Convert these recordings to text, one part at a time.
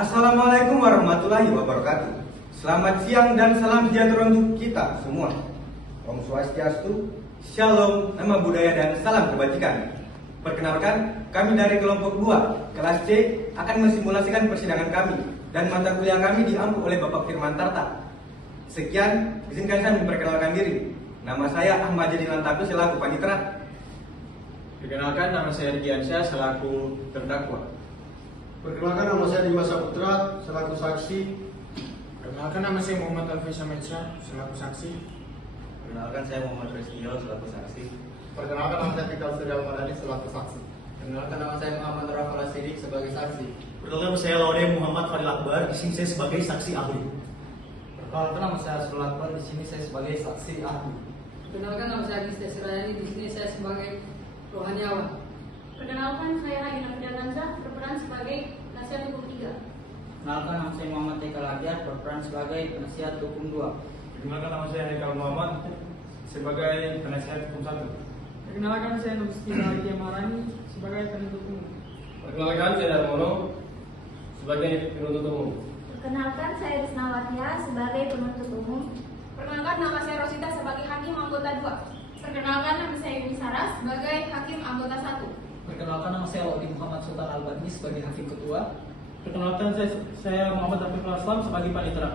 Assalamualaikum warahmatullahi wabarakatuh. Selamat siang dan salam sejahtera untuk kita semua. Om Swastiastu, Shalom, nama budaya dan salam kebajikan. Perkenalkan, kami dari kelompok 2, kelas C akan mensimulasikan persidangan kami dan mata kuliah kami diampu oleh Bapak Firman Tarta. Sekian, izinkan saya memperkenalkan diri. Nama saya Ahmad Jadi Lantaku selaku panitera. Perkenalkan, nama saya Riki Ansyah selaku terdakwa. Perkenalkan, nama saya Dimas Saputra selaku saksi. Perkenalkan, nama saya Muhammad Alfisa Metra selaku saksi. Perkenalkan, saya Muhammad Rizkyol selaku saksi. Perkenalkan, nama saya Fikal Surya Madani selaku saksi. Perkenalkan, nama saya Muhammad Rafal Sidik sebagai saksi. Perkenalkan, saya Laude Muhammad Fadil Akbar, di sini saya sebagai saksi ahli. Perkenalkan, nama saya Asrul Akbar, di sini saya sebagai saksi ahli. Perkenalkan, nama saya Agis Desirayani, di sini saya sebagai rohaniawan. Perkenalkan, saya Haina Fidanza, berperan sebagai penasihat hukum 3. Perkenalkan, nama saya Muhammad Eka Lagiar, berperan sebagai penasihat hukum 2. Perkenalkan, nama saya Haikal Muhammad sebagai penasihat hukum 1. Perkenalkan, saya Nustina Alia Marani sebagai penuntut umum. Perkenalkan, saya Darmono sebagai penuntut umum. Perkenalkan, saya Risnawatia sebagai penuntut umum. Perkenalkan, nama saya Rosita sebagai hakim anggota 2. Perkenalkan, nama saya Yuni Saras sebagai hakim anggota 1. Perkenalkan, nama saya Laudi Muhammad Sultan Al-Badni sebagai hakim ketua. Perkenalkan, saya Muhammad Rafiq Aslam sebagai panitera.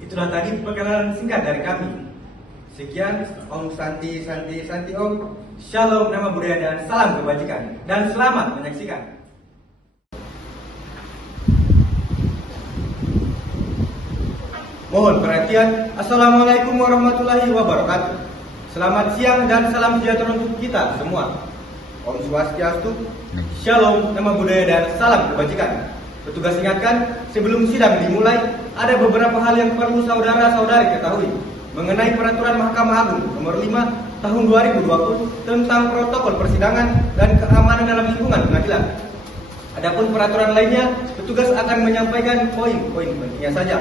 Itulah tadi perkenalan singkat dari kami. Sekian, Om Santi Om. Shalom, nama budaya dan salam kebajikan. Dan selamat menyaksikan. Mohon perhatian. Assalamualaikum warahmatullahi wabarakatuh. Selamat siang dan salam sejahtera untuk kita semua. Om Swastiastu, Shalom, nama budaya dan salam kebajikan. Petugas ingatkan, sebelum sidang dimulai, ada beberapa hal yang perlu saudara-saudari ketahui mengenai peraturan Mahkamah Agung nomor 5 tahun 2020 tentang protokol persidangan dan keamanan dalam lingkungan pengadilan. Adapun peraturan lainnya, petugas akan menyampaikan poin-poin pentingnya saja.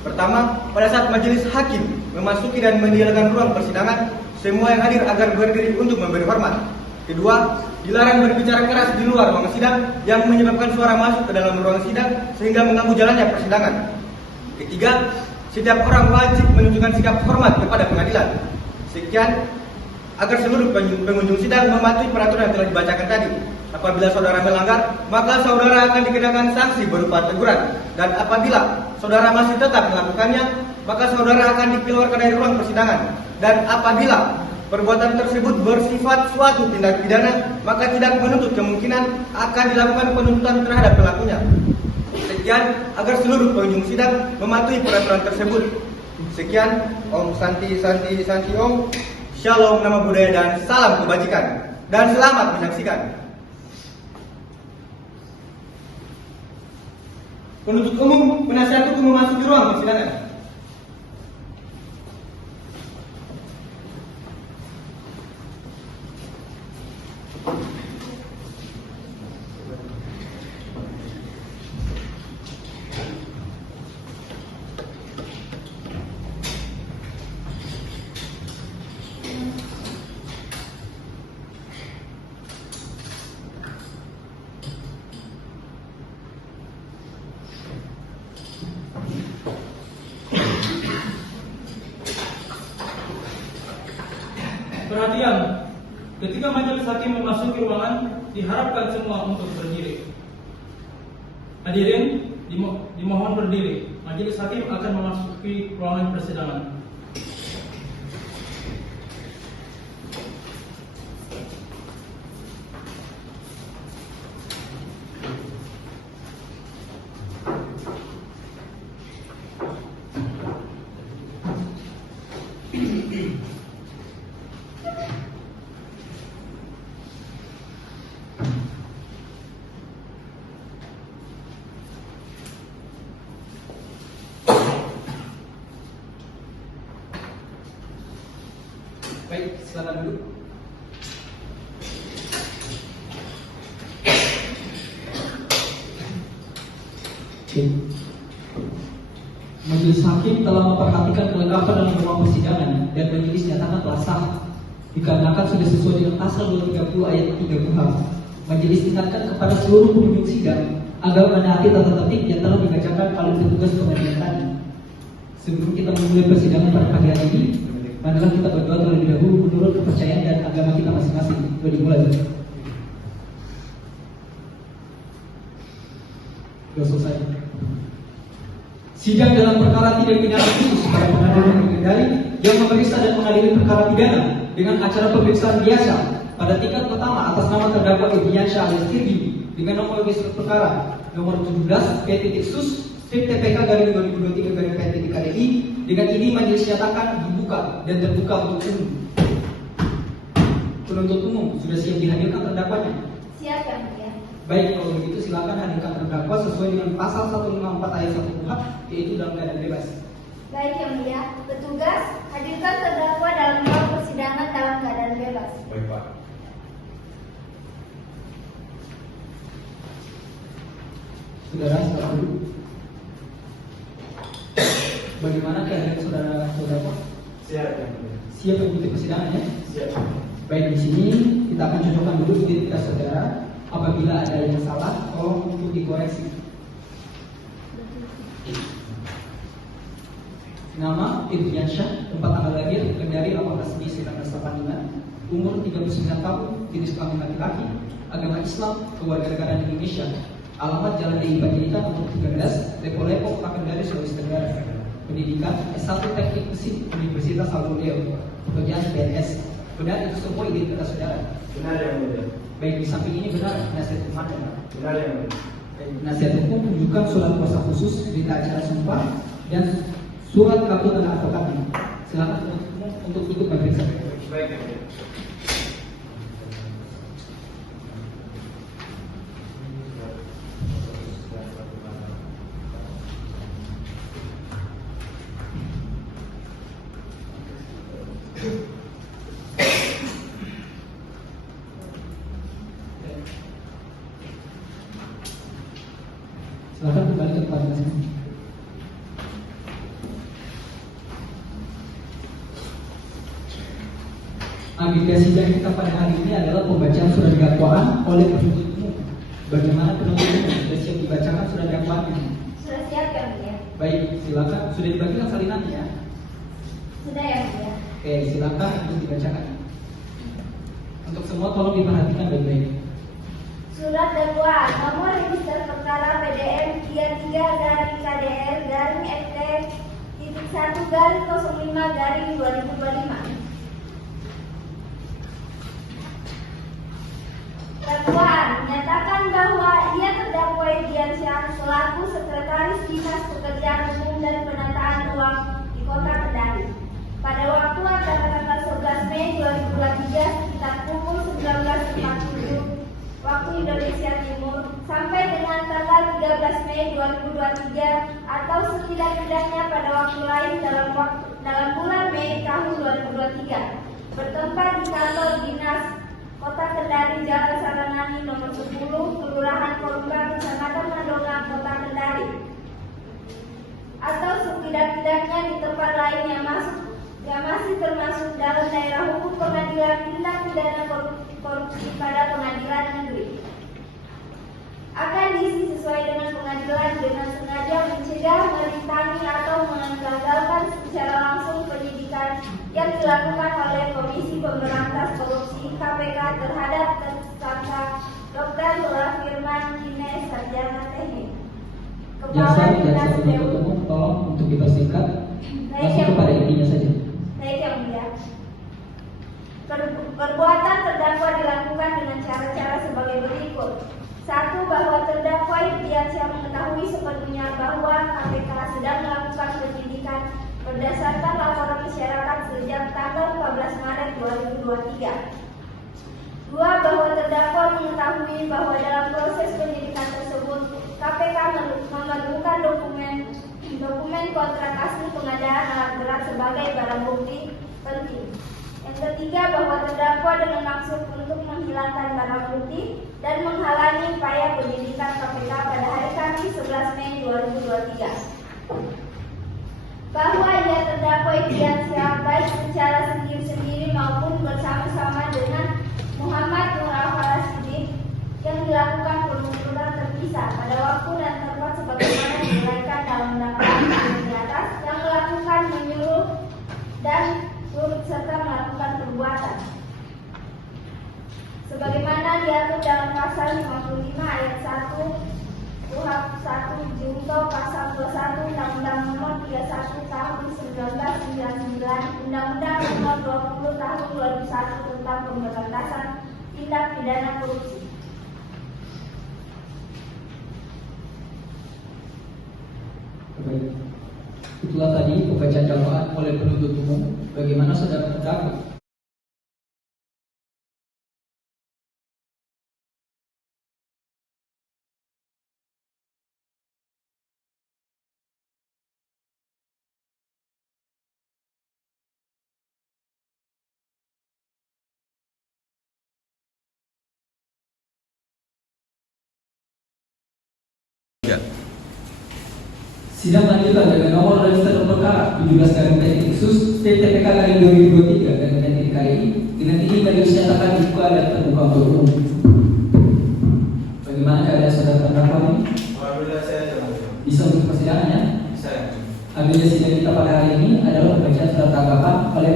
Pertama, pada saat majelis hakim memasuki dan meninggalkan ruang persidangan, semua yang hadir agar berdiri untuk memberi hormat. Kedua, dilarang berbicara keras di luar ruang sidang yang menyebabkan suara masuk ke dalam ruang sidang sehingga mengganggu jalannya persidangan. Ketiga, setiap orang wajib menunjukkan sikap hormat kepada pengadilan. Sekian, agar seluruh pengunjung sidang mematuhi peraturan yang telah dibacakan tadi. Apabila saudara melanggar, maka saudara akan dikenakan sanksi berupa teguran. Dan apabila saudara masih tetap melakukannya, maka saudara akan dikeluarkan dari ruang persidangan. Dan apabila perbuatan tersebut bersifat suatu tindak pidana, maka tidak menutup kemungkinan akan dilakukan penuntutan terhadap pelakunya. Sekian, agar seluruh pengunjung sidang mematuhi peraturan tersebut. Sekian, Om Santi Om. Shalom, nama budaya dan salam kebajikan. Dan selamat menyaksikan. Penuntut umum, penasihat hukum memasuki ruang persidangan. Perhatian, ketika majelis hakim memasuki ruangan, diharapkan semua untuk berdiri. Hadirin, dimohon berdiri. Majelis hakim akan memasuki ruangan persidangan. Baik, silakan duduk. Majelis hakim telah memperhatikan kelengkapan dalam ruang persidangan dan majelis nyatakan telah sah dikarenakan sudah sesuai dengan pasal 230 ayat 3 KUHP. Majelis ingatkan kepada seluruh pengunjung sidang agar menaati tata tertib yang telah dibacakan oleh petugas pengadilan tadi. Sebelum kita memulai persidangan pada pagi hari ini, marilah kita berdoa terlebih dahulu menurut kepercayaan dan agama kita masing-masing. Dimulai. Sudah selesai. Sidang dalam perkara tindak pidana khusus pada pengadilan negeri Kendari yang memeriksa dan mengadili perkara pidana dengan acara pemeriksaan biasa pada tingkat pertama atas nama terdakwa Edriansyah alias Kirby dengan nomor register perkara nomor 17 P.Sus TPK garing 2023 garing P.KDI. Dengan ini majelis nyatakan dibuka dan terbuka untuk umum. Penuntut umum sudah siap dihadirkan terdakwanya? Siap yang mulia. Baik, kalau begitu silakan hadirkan terdakwa sesuai dengan pasal 154 ayat 1 KUHP, yaitu dalam keadaan bebas. Baik yang mulia. Petugas, hadirkan terdakwa dalam ruang persidangan dalam keadaan bebas. Baik, Pak. Saudara, setelah dulu. Bagaimana keadaan saudara-saudara? Siap yang mulia. Siap mengikuti persidangan ya? Siap. Baik, di sini kita akan cocokkan dulu identitas saudara. Apabila ada yang salah, tolong untuk dikoreksi. Nama Edriansyah, tempat tanggal lahir Kendari 18 Mei 1985, umur 39 tahun, jenis kelamin laki-laki, agama Islam, kewarganegaraan Indonesia, alamat Jalan DI Panjaitan nomor 13, Lepo-Lepo, Kendari, Sulawesi Tenggara. Pendidikan S1 Teknik Mesin Universitas Aluleo, pekerjaan PNS. Benar itu semua identitas saudara? Benar yang mulia. Baik, di samping ini benar nasihat hukum Anda. Benar yang mulia. Nasihat hukum menunjukkan surat kuasa khusus, berita acara sumpah, dan surat kartu tanda advokatnya. Silakan untuk ikut memeriksa. Baik yang mulia. Silakan kembali ke tempat masing-masing. Agenda sidang kita pada hari ini adalah pembacaan surat dakwaan oleh penuntut umum. Bagaimana penuntut umum sudah siap dibacakan surat dakwaan ini? Sudah siap yang mulia. Baik, silakan. Sudah dibagikan salinannya ya? Sudah yang mulia. Oke, silakan untuk dibacakan. Untuk semua tolong diperhatikan baik-baik. Surat dakwaan nomor register perkara PDM 33 garing KDR garing FT titik 1 garing 05 garing 2025. Dakwaan menyatakan bahwa ia terdakwa Edriansyah selaku sekretaris dinas pekerjaan umum dan penataan ruang di Kota Kendari pada waktu antara tanggal 11 Mei 2023 sekitar pukul 19.40 waktu Indonesia Timur sampai dengan tanggal 13 Mei 2023 atau setidak-tidaknya pada waktu lain dalam bulan Mei tahun 2023 bertempat di kantor dinas Kota Kendari Jalan Saranani nomor 10 Kelurahan Korumbang Kecamatan Mandonga Kota Kendari atau setidak-tidaknya di tempat lain yang masih termasuk dalam daerah hukum pengadilan tindak pidana korupsi pada pengadilan negeri akan diisi sesuai dengan pengadilan dengan sengaja mencegah, merintangi atau menggagalkan secara langsung penyidikan yang dilakukan oleh Komisi Pemberantas Korupsi KPK terhadap tersangka Dr. Lula Firman Kines Sarjana Teknik Kepala Dinas Penuntut Umum tolong untuk dipastikan langsung kepada intinya saja. Baik yang mulia. Perbuatan terdakwa dilakukan dengan cara-cara sebagai berikut. 1. Bahwa terdakwa Edriansyah mengetahui sepenuhnya bahwa KPK sedang melakukan penyidikan berdasarkan laporan masyarakat sejak tanggal 14 Maret 2023. 2. Bahwa terdakwa mengetahui bahwa dalam proses penyidikan tersebut KPK memerlukan dokumen kontrak asli pengadaan alat berat sebagai barang bukti penting. Yang ketiga, bahwa terdakwa dengan maksud untuk menghilangkan barang bukti dan menghalangi upaya penyidikan KPK pada hari Kamis 11 Mei 2023. Bahwa ia terdakwa Edriansyah baik secara sendiri-sendiri maupun bersama-sama dengan Muhammad Nur Al-Farasidik yang dilakukan penuntutan terpisah pada waktu diatur dalam pasal 55 ayat 1 KUHP 1 junto pasal 21 Undang-Undang Nomor 31 Tahun 1999, Undang-Undang Nomor 20 Tahun 2001 tentang Pemberantasan Tindak Pidana Korupsi. Baik. Itulah tadi pembacaan dakwaan oleh penuntut umum. Bagaimana saudara terdakwa? Sidang lanjutan dengan nomor register perkara 17/TPK khusus TPK 2023 dan TPKI dengan ini bagi dinyatakan dibuka dan terbuka untuk umum. Bagaimana keadaan saudara terdakwa ini? Alhamdulillah saya sedang. Bisa untuk persidangannya? Bisa. Agenda sidang kita pada hari ini adalah pembacaan surat tanggapan oleh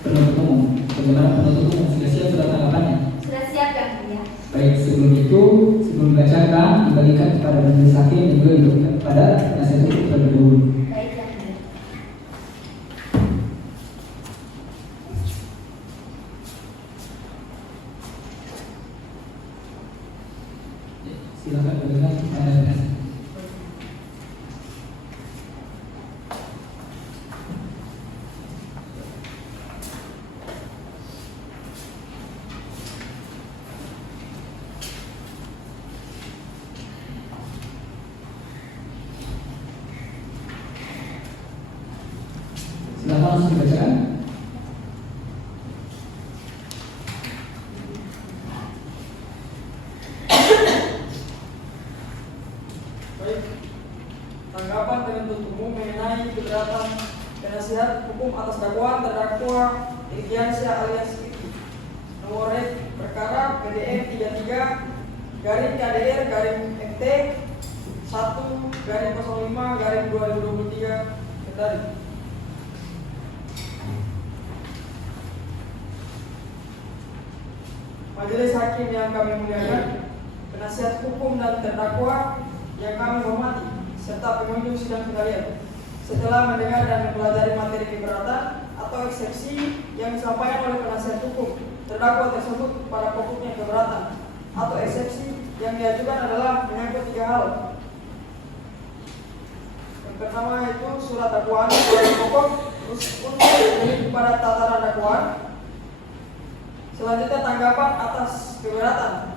penuntut umum. Bagaimana penuntut umum sudah siap surat tanggapannya? Sudah siap Yang Mulia. Baik, sebelum itu, sebelum dibacakan, dibagikan kepada majelis hakim dan juga diberikan kepada penasihat hukum terlebih dahulu. Baik Yang Mulia. Silakan berikan kepada penasihat. Silakan langsung dibacakan. Baik, tanggapan penuntut umum mengenai keberatan penasihat hukum atas dakwaan terdakwa Irgiansyah alias Riki. Nomor rek perkara PDN 33/KDR/FT 1/05/2023 tadi. Majelis hakim yang kami muliakan, penasihat hukum dan terdakwa yang kami hormati, serta pengunjung sidang sekalian. Setelah mendengar dan mempelajari materi keberatan atau eksepsi yang disampaikan oleh penasihat hukum, terdakwa tersebut pada pokoknya keberatan atau eksepsi yang diajukan adalah menyangkut 3 hal. Yang pertama itu surat dakwaan sebagai pokok untuk kepada tataran dakwaan. Selanjutnya tanggapan atas keberatan.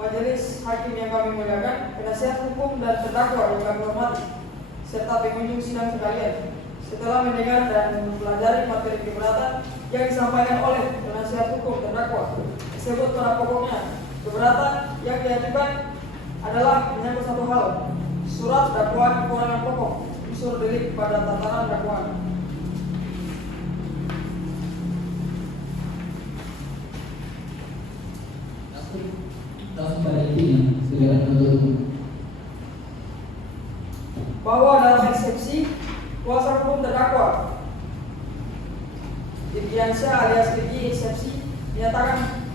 Majelis hakim yang kami muliakan, penasihat hukum dan terdakwa yang kami hormati, serta pengunjung sidang sekalian. Setelah mendengar dan mempelajari materi keberatan yang disampaikan oleh penasihat hukum terdakwa, disebut pada pokoknya keberatan yang diajukan adalah menyangkut 1 hal, surat dakwaan kewenangan pokok unsur delik pada tataran dakwaan. Langsung pada intinya, saudara penuntut umum. Bahwa dalam eksepsi kuasa hukum terdakwa Irgiansyah alias Riki eksepsi menyatakan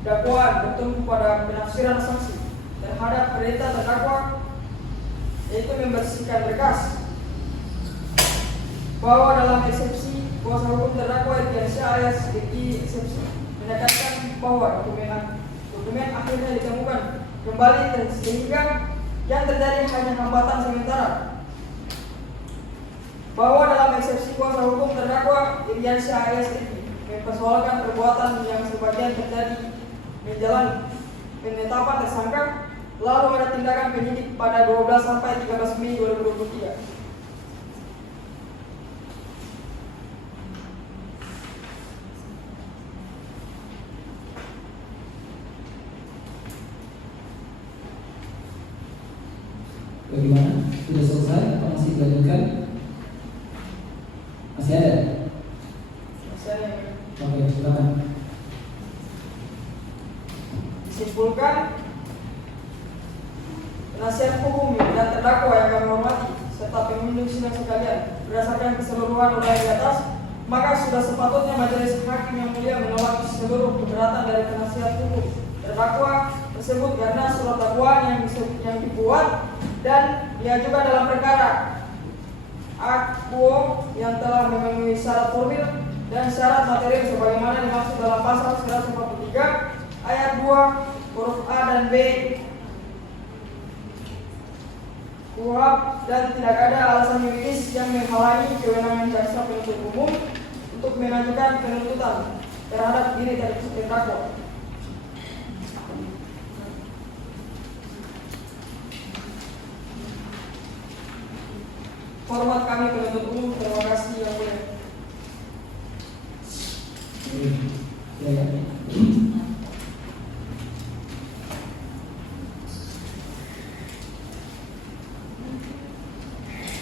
dakwaan bertumpu pada penafsiran saksi terhadap perintah terdakwa, yaitu membersihkan berkas. Bahwa dalam eksepsi kuasa hukum terdakwa Irgiansyah alias Riki eksepsi menekankan bahwa dokumen akhirnya ditemukan kembali sehingga yang terjadi hanya hambatan sementara. Bahwa dalam eksepsi kuasa hukum terdakwa Irgiansyah alias Riki mempersoalkan perbuatan yang sebagian terjadi menjalani penetapan tersangka, lalu ada tindakan penyidik pada 12 sampai 13 Mei 2023. Bagaimana? Sudah selesai atau masih dilanjutkan? Masih ada? Oke, silakan. Disimpulkan, penasihat hukum dan terdakwa yang kami hormati serta pengunjung sidang sekalian, berdasarkan keseluruhan uraian di atas, maka sudah sepatutnya majelis hakim yang mulia menolak seluruh keberatan dari penasihat hukum terdakwa tersebut karena surat dakwaan yang dibuat dan diajukan dalam perkara Akbo yang telah memenuhi syarat formil dan syarat material sebagaimana dimaksud dalam pasal 143 ayat 2 huruf A dan B KUHP dan tidak ada alasan yuridis yang menghalangi kewenangan jaksa penuntut umum untuk mengajukan penuntutan terhadap diri terdakwa. Hormat kami penuntut umum, terima kasih yang mulia.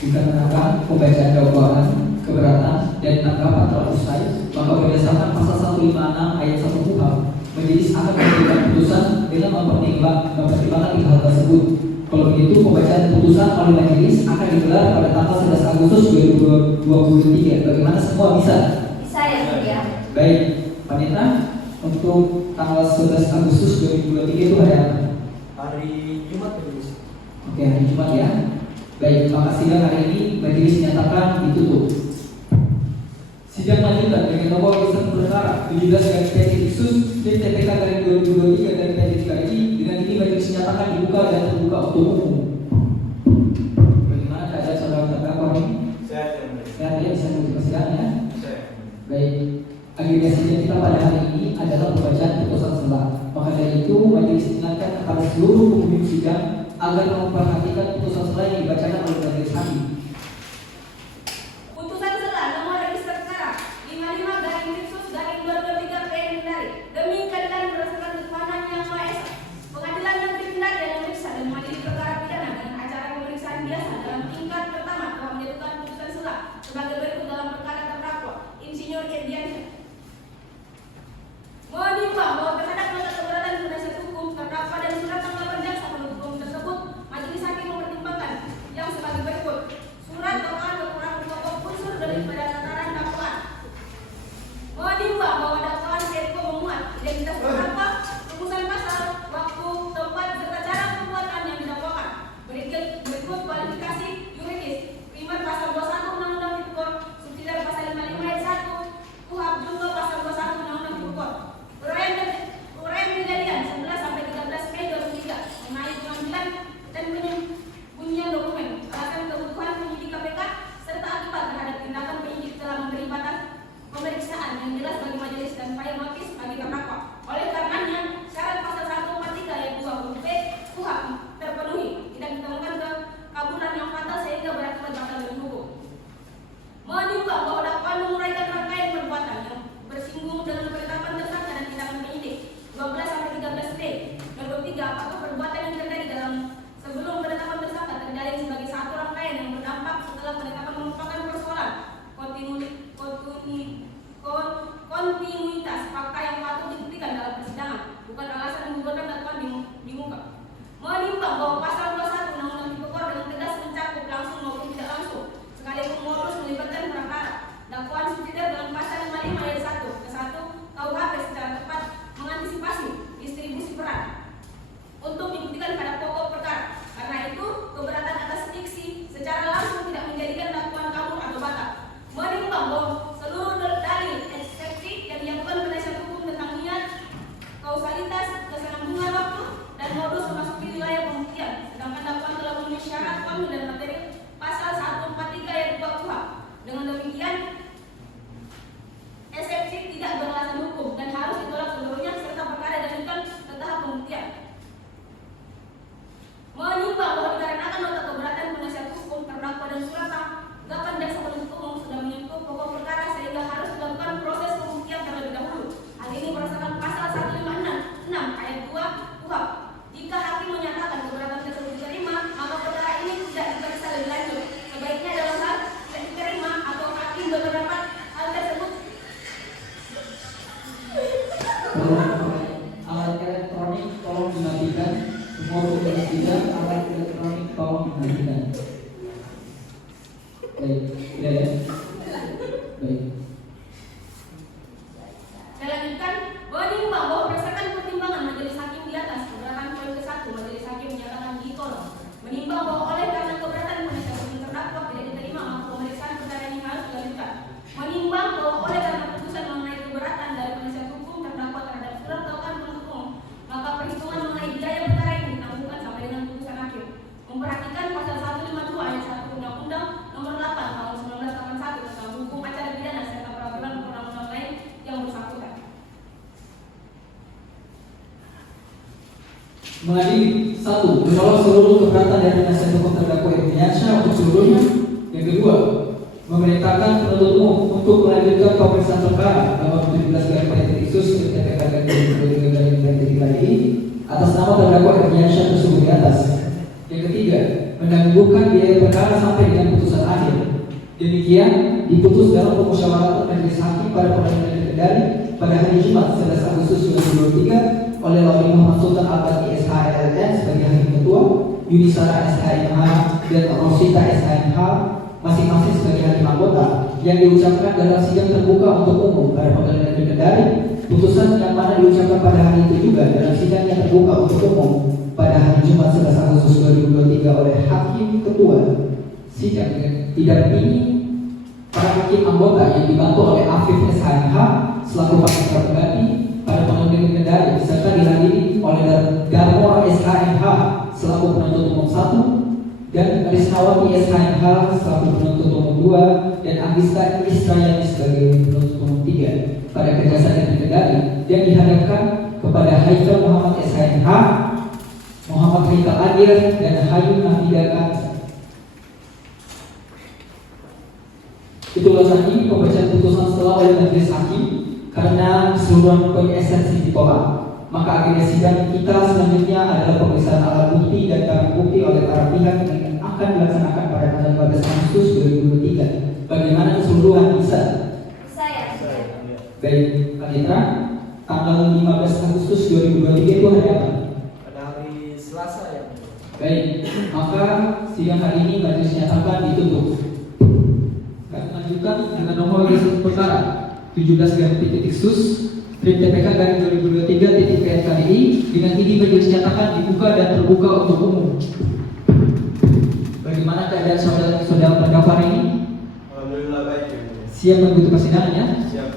Dikarenakan pembacaan dakwaan, keberatan, dan tanggapan telah usai, maka berdasarkan pasal 156 ayat 1 KUHP, majelis akan memberikan putusan dengan mempertimbangkan hal tersebut. Kalau begitu, pembacaan putusan oleh majelis akan digelar pada tanggal 11 Agustus 2023. Bagaimana semua bisa? Bisa ya mulia. Baik, Panitra, untuk tanggal 11 Agustus 2023 itu hari apa? Hari Jumat majelis. Oke, hari Jumat ya. Baik, maka sidang hari ini majelis dinyatakan ditutup. Sidang lanjutan dengan nomor kisah perkara 17/Khusus DTPK dari 2023 dari PJK ini, dengan ini majelis dinyatakan dibuka dan terbuka untuk umum. Bagaimana keadaan saudara terdakwa ini? Sehat ya, bisa menuju persidangan ya. Baik, agenda sidang kita pada hari ini adalah pembacaan putusan selah. Maka dari itu majelis ingatkan kepada seluruh pengunjung sidang agar memperhatikan putusan selah yang dibacakan oleh majelis hakim. Putusan selah nomor register perkara 55/Khusus/2023 PN Kendari demi keadilan berdasarkan ketuhanan yang Maha Esa. Pengadilan Negeri Kendari yang memeriksa dan mengadili perkara pidana dengan acara pemeriksaan biasa dalam tingkat pertama telah menjatuhkan putusan selah sebagai berikut dalam perkara terdakwa Insinyur Irdiansyah. Menimbang bahwa terhadap nota keberatan penasihat hukum terdakwa dan surat tanggapan jaksa penuntut umum tersebut, majelis hakim mempertimbangkan yang sebagai berikut: surat dakwaan kekurangan pokok unsur daripada tataran dakwaan. Menimbang bahwa dakwaan Serko memuat identitas terdakwa, rumusan pasal, waktu, tempat serta cara perbuatan yang didakwakan. Berikut kualifikasi yuridis primer pasal 21 Undang-Undang Tipikor, subsidiar pasal 55 ayat 1 KUHP junto pasal 21 Undang-Undang Tipikor. Uraian kejadian 11 sampai 13 Mei 2003 mengenai pengambilan dan penyembunyian dokumen, alasan kebutuhan penyidik KPK serta akibat terhadap tindakan penyidik telah memberi batas pemeriksaan yang jelas bagi majelis dan file notis bagi terdakwa. Oleh karenanya, syarat pasal 143 ayat 2 huruf B KUHP terpenuhi, tidak ditemukan kekaburan yang fatal sehingga berakibat batal demi hukum. Menimbang bahwa dakwaan menguraikan rangkaian perbuatan yang bersinggung dengan penetapan tersangka dan tindakan penyidik 12 sampai 13 B. Nomor 3, apakah perbuatan yang terjadi dalam sebelum penetapan tersangka terjalin sebagai satu rangkaian yang berdampak setelah penetapan merupakan persoalan kontinuitas fakta yang patut dibuktikan dalam persidangan, bukan alasan menggugurkan dakwaan di muka. Menimbang bahwa pasal 21 Undang-Undang Tipikor dengan tegas mencakup langsung maupun tidak langsung, sekalipun modus melibatkan perkara. Dakwaan subsidiar dalam pasal 55 ayat 1 ke 1 KUHP secara tepat mengantisipasi distribusi peran untuk dibuktikan pada pokok perkara. Karena itu, keberatan atas diksi secara langsung tidak menjadikan dakwaan kabur atau batal. Menimbang bahwa seluruh dalil eksepsi yang dilakukan penasihat hukum tentang niat, kausalitas, kesinambungan waktu, dan modus memasuki wilayah pembuktian, sedangkan dakwaan telah memenuhi syarat formil dan materi pasal 143 ayat 2 KUHP. Dengan demikian, eksepsi tidak beralasan hukum dan harus ditolak seluruhnya serta perkara dilanjutkan ke tahap pembuktian. Menimbang bahwa dikarenakan nota keberatan penasihat hukum terdakwa dan surat tanggapan jaksa penuntut umum sudah menyentuh pokok perkara sehingga harus dilakukan proses pembuktian terlebih dahulu. Hal ini berdasarkan pasal 156 ayat 2 KUHP. Jika hakim menyatakan keberatan tersebut diterima, maka perkara ini tidak diperiksa lebih lanjut. Sebaiknya dalam hal tidak diterima atau hakim berpendapat hal tersebut. Alat elektronik tolong dimatikan. Semua pengunjung sidang, alat elektronik tolong dimatikan. Baik, ya. Baik. Saya lanjutkan, menimbang bahwa berdasarkan pertimbangan majelis hakim di mengadili: 1. Menolak seluruh keberatan dari penasihat hukum terdakwa Irdiansyah untuk seluruhnya. Yang kedua, memerintahkan penuntut umum untuk melanjutkan pemeriksaan perkara nomor 17/3 atas nama terdakwa Irdiansyah tersebut di atas. Yang ketiga, menangguhkan biaya perkara sampai dengan putusan akhir. Demikian diputus dalam pemusyawaratan majelis hakim pada pengadilan negeri Kendari pada hari Jumat 11 Agustus 2023 oleh Lauri Muhammad Sultan Al-Baqi SHLN sebagai hakim ketua, Yunisara SHMH dan Rosita SHMH masing-masing sebagai hakim anggota, yang diucapkan dalam sidang terbuka untuk umum pada pengadilan negeri Kendari. Putusan yang mana diucapkan pada hari itu juga dalam sidang yang terbuka untuk umum pada hari Jumat 11 Agustus 2023 oleh hakim ketua. Sidang didampingi para hakim anggota yang dibantu oleh Afif SHMH selaku pakar pribadi pada pengadilan negeri Kendari, serta dihadiri oleh Darmo SHMH selaku penuntut umum 1 dan Risnawati SHMH selaku penuntut umum 2 dan Agista Israyani sebagai penuntut umum 3 pada Kejaksaan Negeri Kendari, yang dihadapkan kepada Haikal Muhammad SHMH, Muhammad Haikal Adil dan Hayu Nafidah Kansa. Itulah tadi pembacaan putusan setelah oleh majelis hakim. Karena keseluruhan poin esensi ditolak, maka agenda sidang kita selanjutnya adalah pemeriksaan alat bukti dan barang bukti oleh para pihak yang akan dilaksanakan pada tanggal 15 Agustus 2023. Bagaimana keseluruhan bisa? Saya. Baik, Pak Mitra, tanggal 15 Agustus 2023 itu hari apa? Pada hari Selasa ya. Baik, maka sidang hari ini majelis nyatakan ditutup. Kami lanjutkan dengan nomor perkara 17/sus/TPK/2023/PNKDI dengan ini majelis nyatakan dibuka dan terbuka untuk umum. Bagaimana keadaan saudara terdakwa ini? Alhamdulillah baik ya. Siap mengikuti persidangannya? Siap.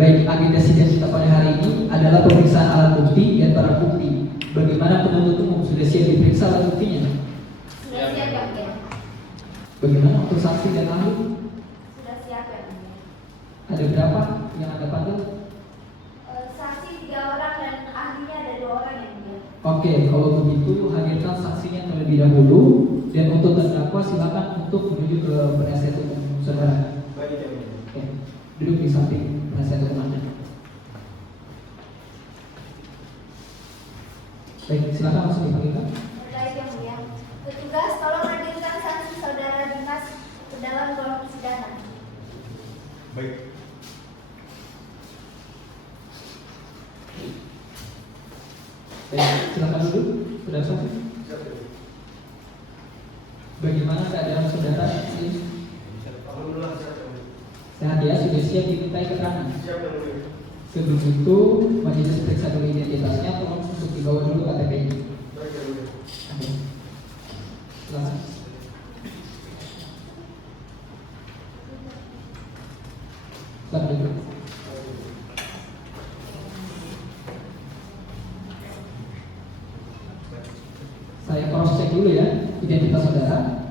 Baik, agenda sidang kita pada hari ini adalah pemeriksaan alat bukti dan barang bukti. Bagaimana penuntut umum sudah siap diperiksa alat buktinya? Sudah siap ya, Mulia? Bagaimana untuk saksi dan ahli? Sudah siap ya, Mulia? Ada berapa yang Anda panggil? Saksi 3 orang dan ahlinya ada 2 orang ya, Mulia? Oke, kalau begitu hadirkan saksinya terlebih dahulu, dan untuk terdakwa silakan untuk menuju ke penasihat hukum saudara. Baik ya. Oke, duduk di samping penasihat hukum Anda. Baik, silakan langsung dipanggilkan. Baik ya, Mulia. Petugas, tolong hadirkan saksi saudara Dimas ke dalam ruang persidangan. Baik. Baik, silakan duduk, saudara saksi. Bagaimana keadaan saudara? Alhamdulillah siap ya. Sehat ya, sudah siap dimintai keterangan. Siap ya, Mulia. Sebelum itu, majelis periksa dulu identitasnya, tolong untuk dibawa dulu KTP-nya. Baik ya, Mulia. Oke. Silakan. Silakan duduk. Saya cross check dulu ya identitas saudara.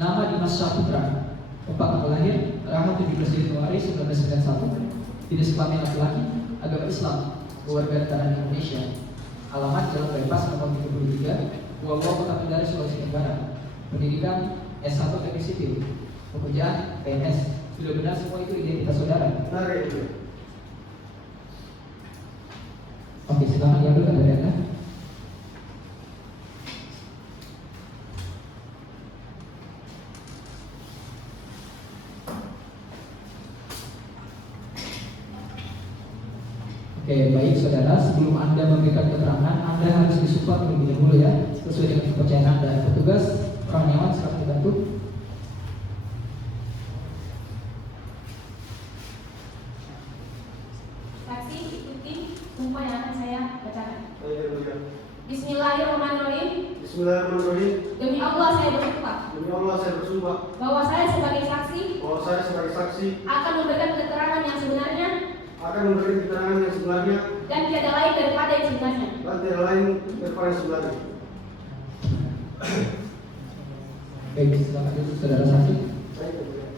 Nama Dimas Saputra, tempat tanggal lahir tanggal 17 Januari 1991, jenis kelamin laki-laki, agama Islam, keluarga negaraan Indonesia, alamat Jalan Bypass nomor 33, Pulau Kota Kendari, Sulawesi Tenggara, pendidikan S1 Teknik Sipil, pekerjaan PNS. Sudah benar semua itu identitas saudara? Benar ya, Mulia. Oke, silakan diambil dari Anda. Oke, baik saudara, sebelum Anda memberikan keterangan, Anda harus disupport terlebih dahulu ya, sesuai dengan kepercayaan Anda. Petugas, Kurniawan, silakan dibantu. Saksi ikuti sumpah yang akan saya bacakan. Baik ya, Mulia. Bismillahirrahmanirrahim. Bismillahirrahmanirrahim. Demi Allah saya bersumpah Demi Allah saya bersumpah bahwa saya sebagai saksi bahwa saya sebagai saksi akan memberikan keterangan yang sebenarnya akan memberikan keterangan yang sebenarnya dan tiada lain daripada yang sebenarnya. dan tidak lain daripada yang sebenarnya. Baik, silakan duduk saudara saksi. Baik ya, Mulia.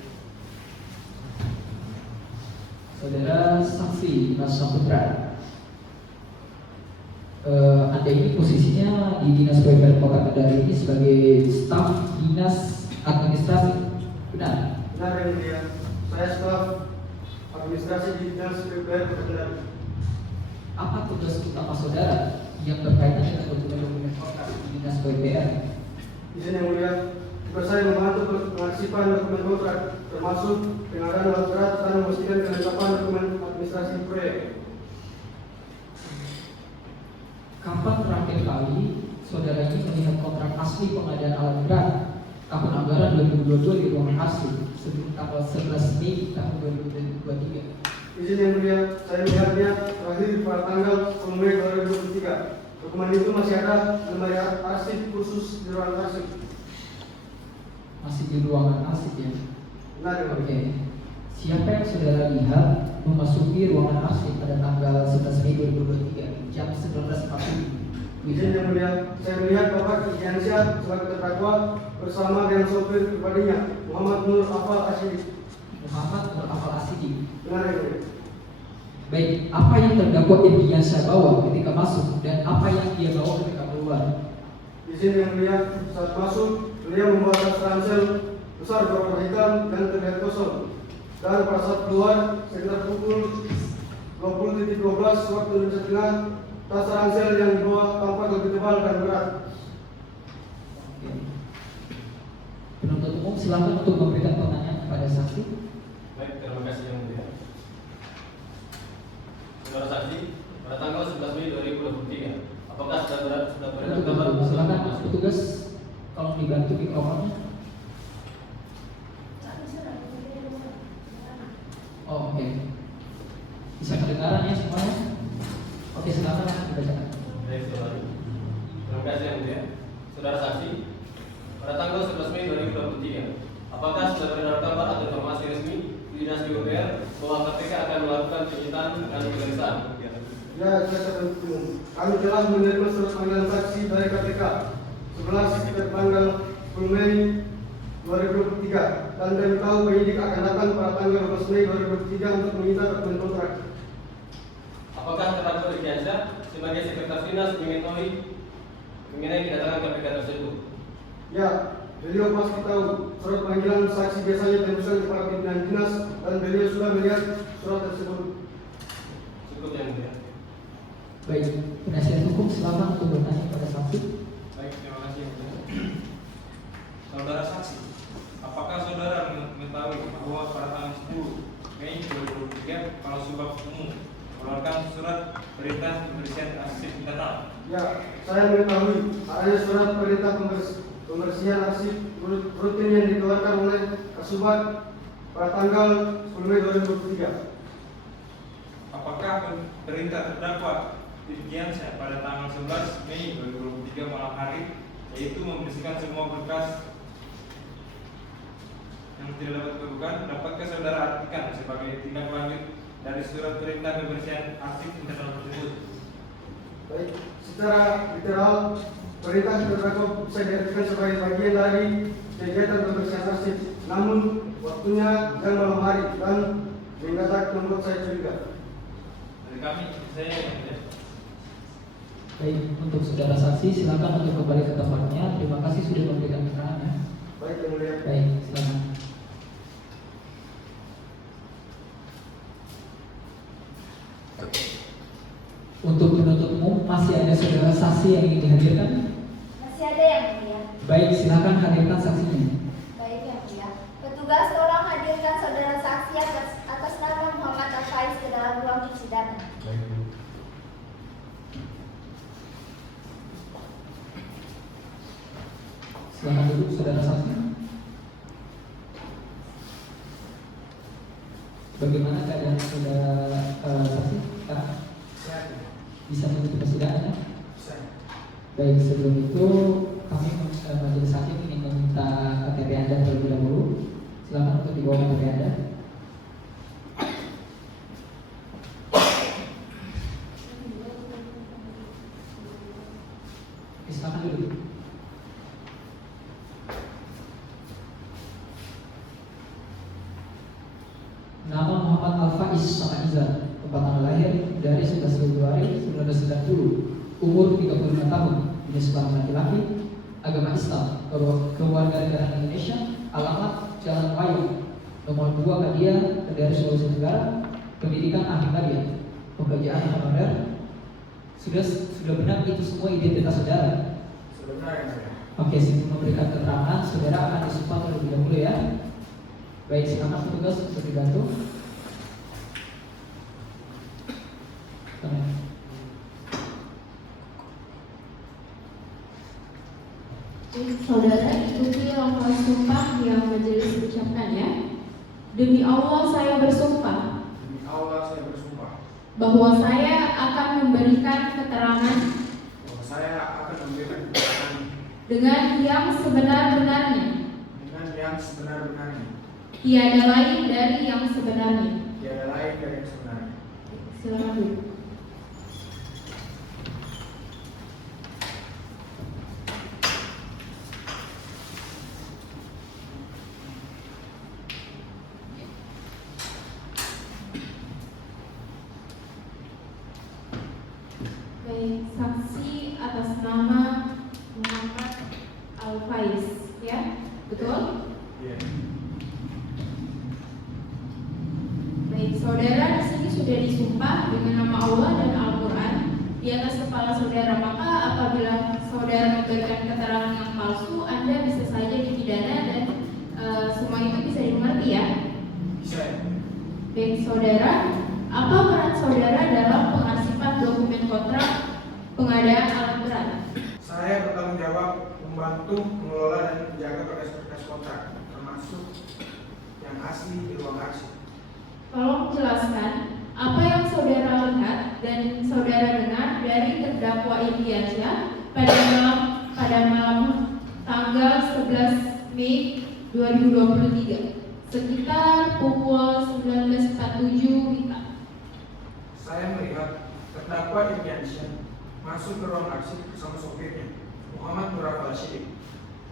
Saudara saksi Dimas Saputra, Anda ini posisinya di Dinas PUPR Kota Kendari ini sebagai staf Dinas Administrasi, benar? Benar yang mulia, saya staf administrasi di Dinas PUPR Kota Kendari. Apa tugas utama saudara yang berkaitan dengan dokumen-dokumen kontrak di Dinas PUPR? Izin yang mulia, tugas saya membantu pengasipan dokumen kontrak, termasuk pengadaan alat berat dan memastikan kelengkapan dokumen administrasi proyek. Kapan terakhir kali saudara ini melihat kontrak asli pengadaan alat berat tahun anggaran 2022 di ruangan asli sebelum tanggal 11 Mei tahun 2023? Izin yang mulia, saya melihatnya terakhir pada tanggal 10 Mei 2023. Dokumen itu masih ada lemari arsip khusus di ruangan arsip. Masih di ruangan arsip ya? Benar ya, Pak? Oke. Siapa yang saudara lihat memasuki ruangan arsip pada tanggal 11 Mei 2023 jam 19.40? Izin yang mulia, saya melihat Bapak Idiansyah selaku terdakwa bersama dengan sopir pribadinya Muhammad Nur Afal Asyidi. Muhammad Nur Afal Asyidi. Benar ya, mulia? Baik, apa yang terdakwa Idiansyah bawa ketika masuk dan apa yang dia bawa ketika keluar? Izin yang mulia, saat masuk beliau membawa tas ransel besar berwarna hitam dan terlihat kosong. Dan pada saat keluar sekitar pukul 20.12 waktu Indonesia Tengah, tas ransel yang dibawa tampak lebih tebal dan berat. Oke. Penuntut umum silakan untuk memberikan pertanyaan kepada saksi. Baik, terima kasih yang mulia. Saudara saksi, pada tanggal 11 Mei 2023, apakah sudah beredar kabar? Silakan petugas, tolong dibantu mikrofonnya. Oh, oke. Bisa kedengaran ya semuanya? Oke, silakan dibacakan. Baik, saudara. Terima kasih yang mulia. Saudara saksi, pada tanggal 11 Mei 2023, apakah sudah beredar kabar atau informasi resmi di Dinas PUPR bahwa KPK akan melakukan penyitaan dan pemeriksaan? Ya, saya kami telah menerima surat panggilan saksi dari KPK 11 tanggal 10 Mei 2023 dan kami tahu penyidik akan datang pada tanggal 12 Mei 2023 untuk meminta dokumen kontrak. Apakah terdakwa Idiansyah sebagai sekretaris dinas mengetahui mengenai kedatangan KPK tersebut? Ya, beliau pasti tahu surat panggilan saksi biasanya dituliskan kepada pimpinan dinas dan beliau sudah melihat surat tersebut. Cukup yang mulia. Baik, penasihat hukum silakan untuk bertanya kepada saksi. Baik, terima kasih yang mulia. Saudara saksi, apakah saudara mengetahui bahwa pada tanggal 10 Mei 2023 Kepala Subag Umum mengeluarkan surat perintah pembersihan arsip internal? Ya, saya mengetahui adanya surat perintah pembersihan arsip rutin yang dikeluarkan oleh Kasubag pada tanggal 10 Mei 2023. Apakah perintah terdakwa Idiansyah pada tanggal 11 Mei 2023 malam hari, yaitu membersihkan semua berkas yang tidak dapat ditemukan, dapatkah saudara artikan sebagai tindak lanjut dari surat perintah pembersihan arsip internal tersebut? Baik, secara literal perintah terdakwa bisa diartikan sebagai bagian dari kegiatan pembersihan arsip. Namun waktunya dan malam hari dan mendadak membuat saya curiga. Dari kami, saya yang mulia. Baik, untuk saudara saksi silakan untuk kembali ke tempatnya. Terima kasih sudah memberikan keterangannya. Baik, yang mulia. Baik, silakan. Untuk penuntut umum masih ada saudara saksi yang ingin dihadirkan? Masih ada yang mulia. Baik, silakan hadirkan saksinya. Baik yang mulia. Petugas tolong hadirkan saudara saksi atas nama Muhammad Al-Faiz ke dalam ruang persidangan. Silakan duduk saudara saksi. Bagaimana keadaan saudara saksi sekarang? Bisa mengikuti persidangan ya? Baik, sebelum itu kami majelis hakim ingin meminta KTP Anda terlebih dahulu. Silakan untuk dibawa KTP Anda. Silakan duduk. Nama Muhammad Al-Faiz Sama'izan, tempat tanggal lahir dari 11 Februari 1990. umur 35 tahun, jenis kelamin laki-laki, agama Islam, kewarganegaraan Indonesia, alamat Jalan Wayang, nomor 2 Kadia, Kendari, Sulawesi Tenggara, pendidikan ahli media, pekerjaan honorer. Sudah benar itu semua identitas saudara? Sebenarnya yang mulia. Oke, sebelum memberikan keterangan, saudara akan disumpah terlebih dahulu ya. Baik, silakan petugas untuk dibantu. Saudara ikuti lafaz sumpah yang majelis ucapkan ya. Demi Allah saya bersumpah Demi Allah saya bersumpah bahwa saya akan memberikan keterangan bahwa saya akan memberikan keterangan dengan yang sebenar-benarnya, dengan yang sebenar-benarnya, tiada lain dari yang sebenarnya. tiada lain dari yang sebenarnya. Silakan dulu. Baik, saksi atas nama Muhammad Al-Faiz, ya, betul? Iya. Baik, saudara di sini sudah disumpah dengan nama Allah dan Al-Quran di atas kepala saudara. Maka apabila saudara memberikan keterangan yang palsu, Anda bisa saja dipidana dan semua itu bisa dimengerti ya. Bisa ya? Baik, saudara, apa peran saudara dalam pengarsipan dokumen kontrak pengadaan alat berat? Saya bertanggung jawab membantu mengelola dan menjaga berkas-berkas kontrak, termasuk yang asli di ruang arsip. Tolong jelaskan apa yang saudara lihat dan saudara dengar dari terdakwa Indiansyah pada malam tanggal 11 Mei 2023 sekitar pukul 19.47 WITA. Saya melihat terdakwa Indiansyah masuk ke ruang arsip bersama sopirnya, Muhammad Nurafal Syidik.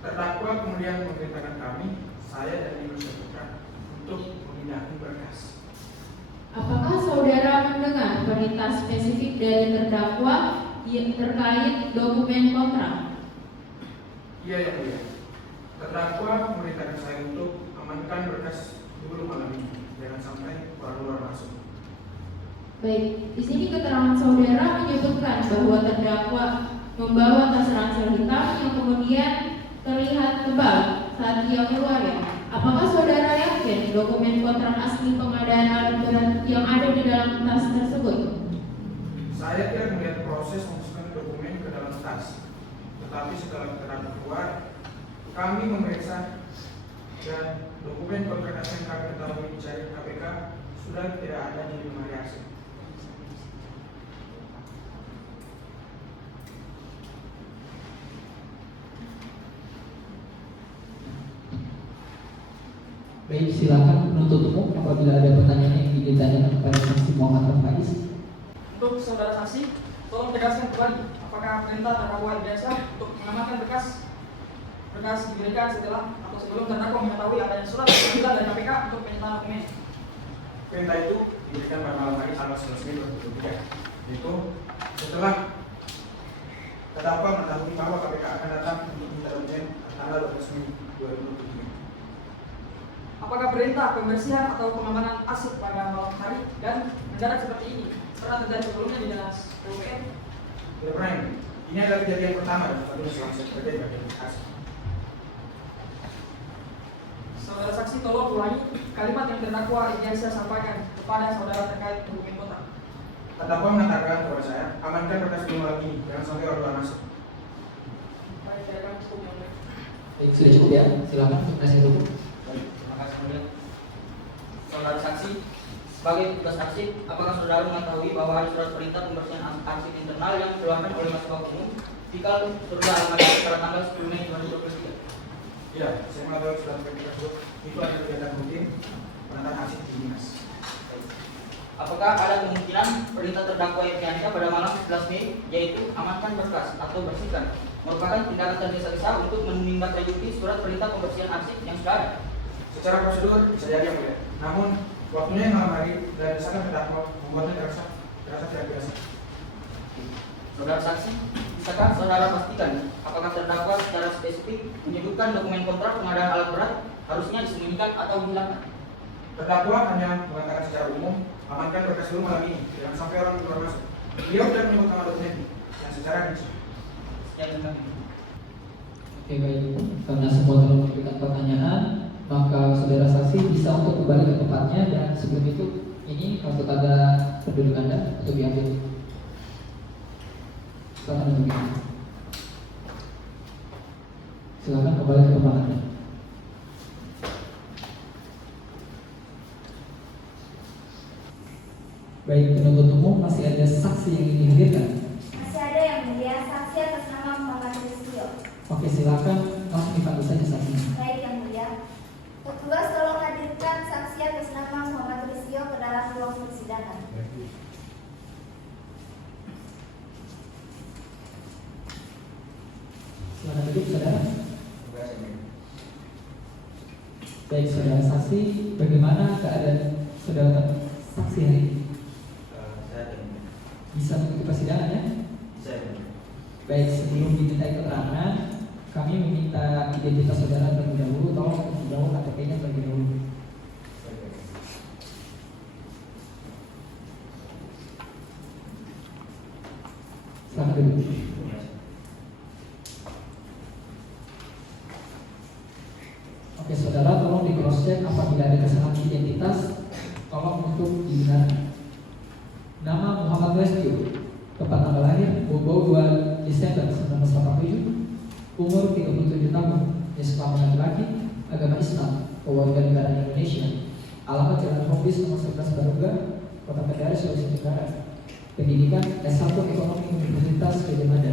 Terdakwa kemudian memerintahkan kami, saya dan Indonesia Putra, untuk memindahkan berkas. Apakah saudara mendengar perintah spesifik dari terdakwa yang terkait dokumen kontrak? Iya yang mulia. Terdakwa memerintahkan saya untuk amankan berkas dulu malam ini, jangan sampai orang luar masuk. Baik, di sini keterangan saudara menyebutkan bahwa terdakwa membawa tas ransel hitam yang kemudian terlihat tebal saat ia keluar ya. Apakah saudara yakin dokumen kontrak asli pengadaan alat berat yang ada di dalam tas tersebut? Saya tidak melihat proses memasukkan dokumen ke dalam tas, tetapi setelah terdakwa keluar, kami memeriksa dan dokumen kontrak asli yang kami ketahui dicari KPK sudah tidak ada di lemari arsip. Baik, silakan penuntut umum apabila ada pertanyaan yang ingin ditanyakan kepada saksi Muhammad Al-Faiz. Untuk saudara saksi, tolong tegaskan kembali apakah perintah terdakwa Indiansyah untuk mengamankan berkas diberikan setelah atau sebelum terdakwa mengetahui adanya surat panggilan dari KPK untuk penyitaan dokumen. Perintah itu diberikan pada malam hari tanggal 11 Mei 2023, yaitu setelah terdakwa mengetahui bahwa KPK akan datang untuk meminta dokumen tanggal 12 Mei 2023. Apakah perintah pembersihan atau pengamanan arsip pada malam hari dan mendadak seperti ini pernah terjadi sebelumnya di dalam PUPR? Tidak pernah ini. Ini adalah kejadian pertama dan satu selama saya bekerja di bagian arsip. Saudara saksi tolong ulangi kalimat yang terdakwa Indiansyah sampaikan kepada saudara terkait dokumen kontrak. Terdakwa mengatakan kepada saya, amankan berkas dulu malam ini, jangan sampai orang luar masuk. Baik, saya akan cukup yang baik. Baik, sudah cukup ya. Silakan penasihat hukum. Terima kasih mulia. Saudara saksi, sebagai petugas arsip, apakah saudara mengetahui bahwa ada surat perintah pembersihan arsip internal yang dikeluarkan oleh Mahkamah Umum jika saudara alamat pada tanggal 10 Mei 2023? Iya, saya mengetahui surat perintah tersebut. Itu adalah kegiatan rutin penataan arsip di dinas. Apakah ada kemungkinan perintah terdakwa Indiansyah pada malam 11 Mei yaitu amankan berkas atau bersihkan merupakan tindakan tergesa-gesa untuk menindaklanjuti surat perintah pembersihan arsip yang sudah ada? Secara prosedur bisa jadi yang mulia. Namun waktunya yang malam hari dan desakan terdakwa membuatnya terasa tidak biasa. Saudara saksi, bisakah saudara pastikan apakah terdakwa secara spesifik menyebutkan dokumen kontrak pengadaan alat berat harusnya disembunyikan atau dihilangkan? Terdakwa hanya mengatakan secara umum, amankan berkas dulu malam ini, jangan sampai orang keluar masuk. Beliau tidak menyebutkan dokumen yang secara rinci. Sekian kami. Oke, baik. Karena semua telah memberikan pertanyaan, maka saudara saksi bisa untuk kembali ke tempatnya, dan sebelum itu ini untuk tanda penduduk Anda untuk diambil. Silakan untuk ini. Silakan kembali ke tempat Anda. Baik, penuntut umum, masih ada saksi yang ingin dihadirkan? Masih ada yang mulia, saksi atas nama Muhammad Rizkio. Oke, silakan langsung dipanggil saja saksinya. Baik yang mulia. Petugas tolong hadirkan saksi atas nama Muhammad Rizkio ke dalam ruang persidangan. Silakan duduk, saudara. Baik, saudara saksi, bagaimana keadaan saudara saksi hari ini? Bisa mengikuti persidangan ya? Bisa. Baik, sebelum dimintai keterangan, kami meminta identitas saudara terlebih dahulu. Tolong membawa KTP-nya terlebih dahulu. Selamat duduk. Oke, saudara, tolong di cross check apabila ada kesalahan identitas. Tolong untuk dibenarkan. Nama Muhammad Rizkio, tempat tanggal lahir 22 Desember 1987, umur 37 tahun, jenis kelamin laki-laki, agama Islam, kewarganegaraan Indonesia, alamat Jalan Hombis nomor 11 Baruga, Kota Kendari, Sulawesi Tenggara, pendidikan S1 Ekonomi Universitas Gadjah Mada,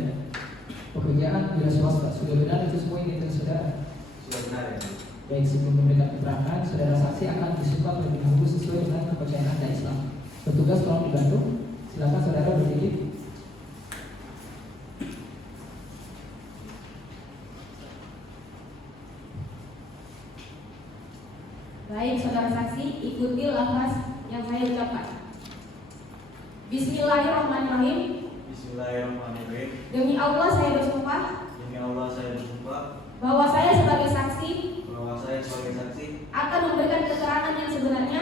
pekerjaan wira swasta. Sudah benar itu semua identitas saudara? Sudah benar ya. Baik, sebelum memberikan keterangan, saudara saksi akan disumpah terlebih dahulu sesuai dengan kepercayaan Anda Islam. Petugas tolong dibantu. Silakan saudara berdiri. Baik, saudara saksi, ikuti lafaz yang saya ucapkan. Bismillahirrahmanirrahim. Bismillahirrahmanirrahim. Demi Allah saya bersumpah Demi Allah saya bersumpah bahwa saya sebagai saksi bahwa saya sebagai saksi akan memberikan keterangan yang sebenarnya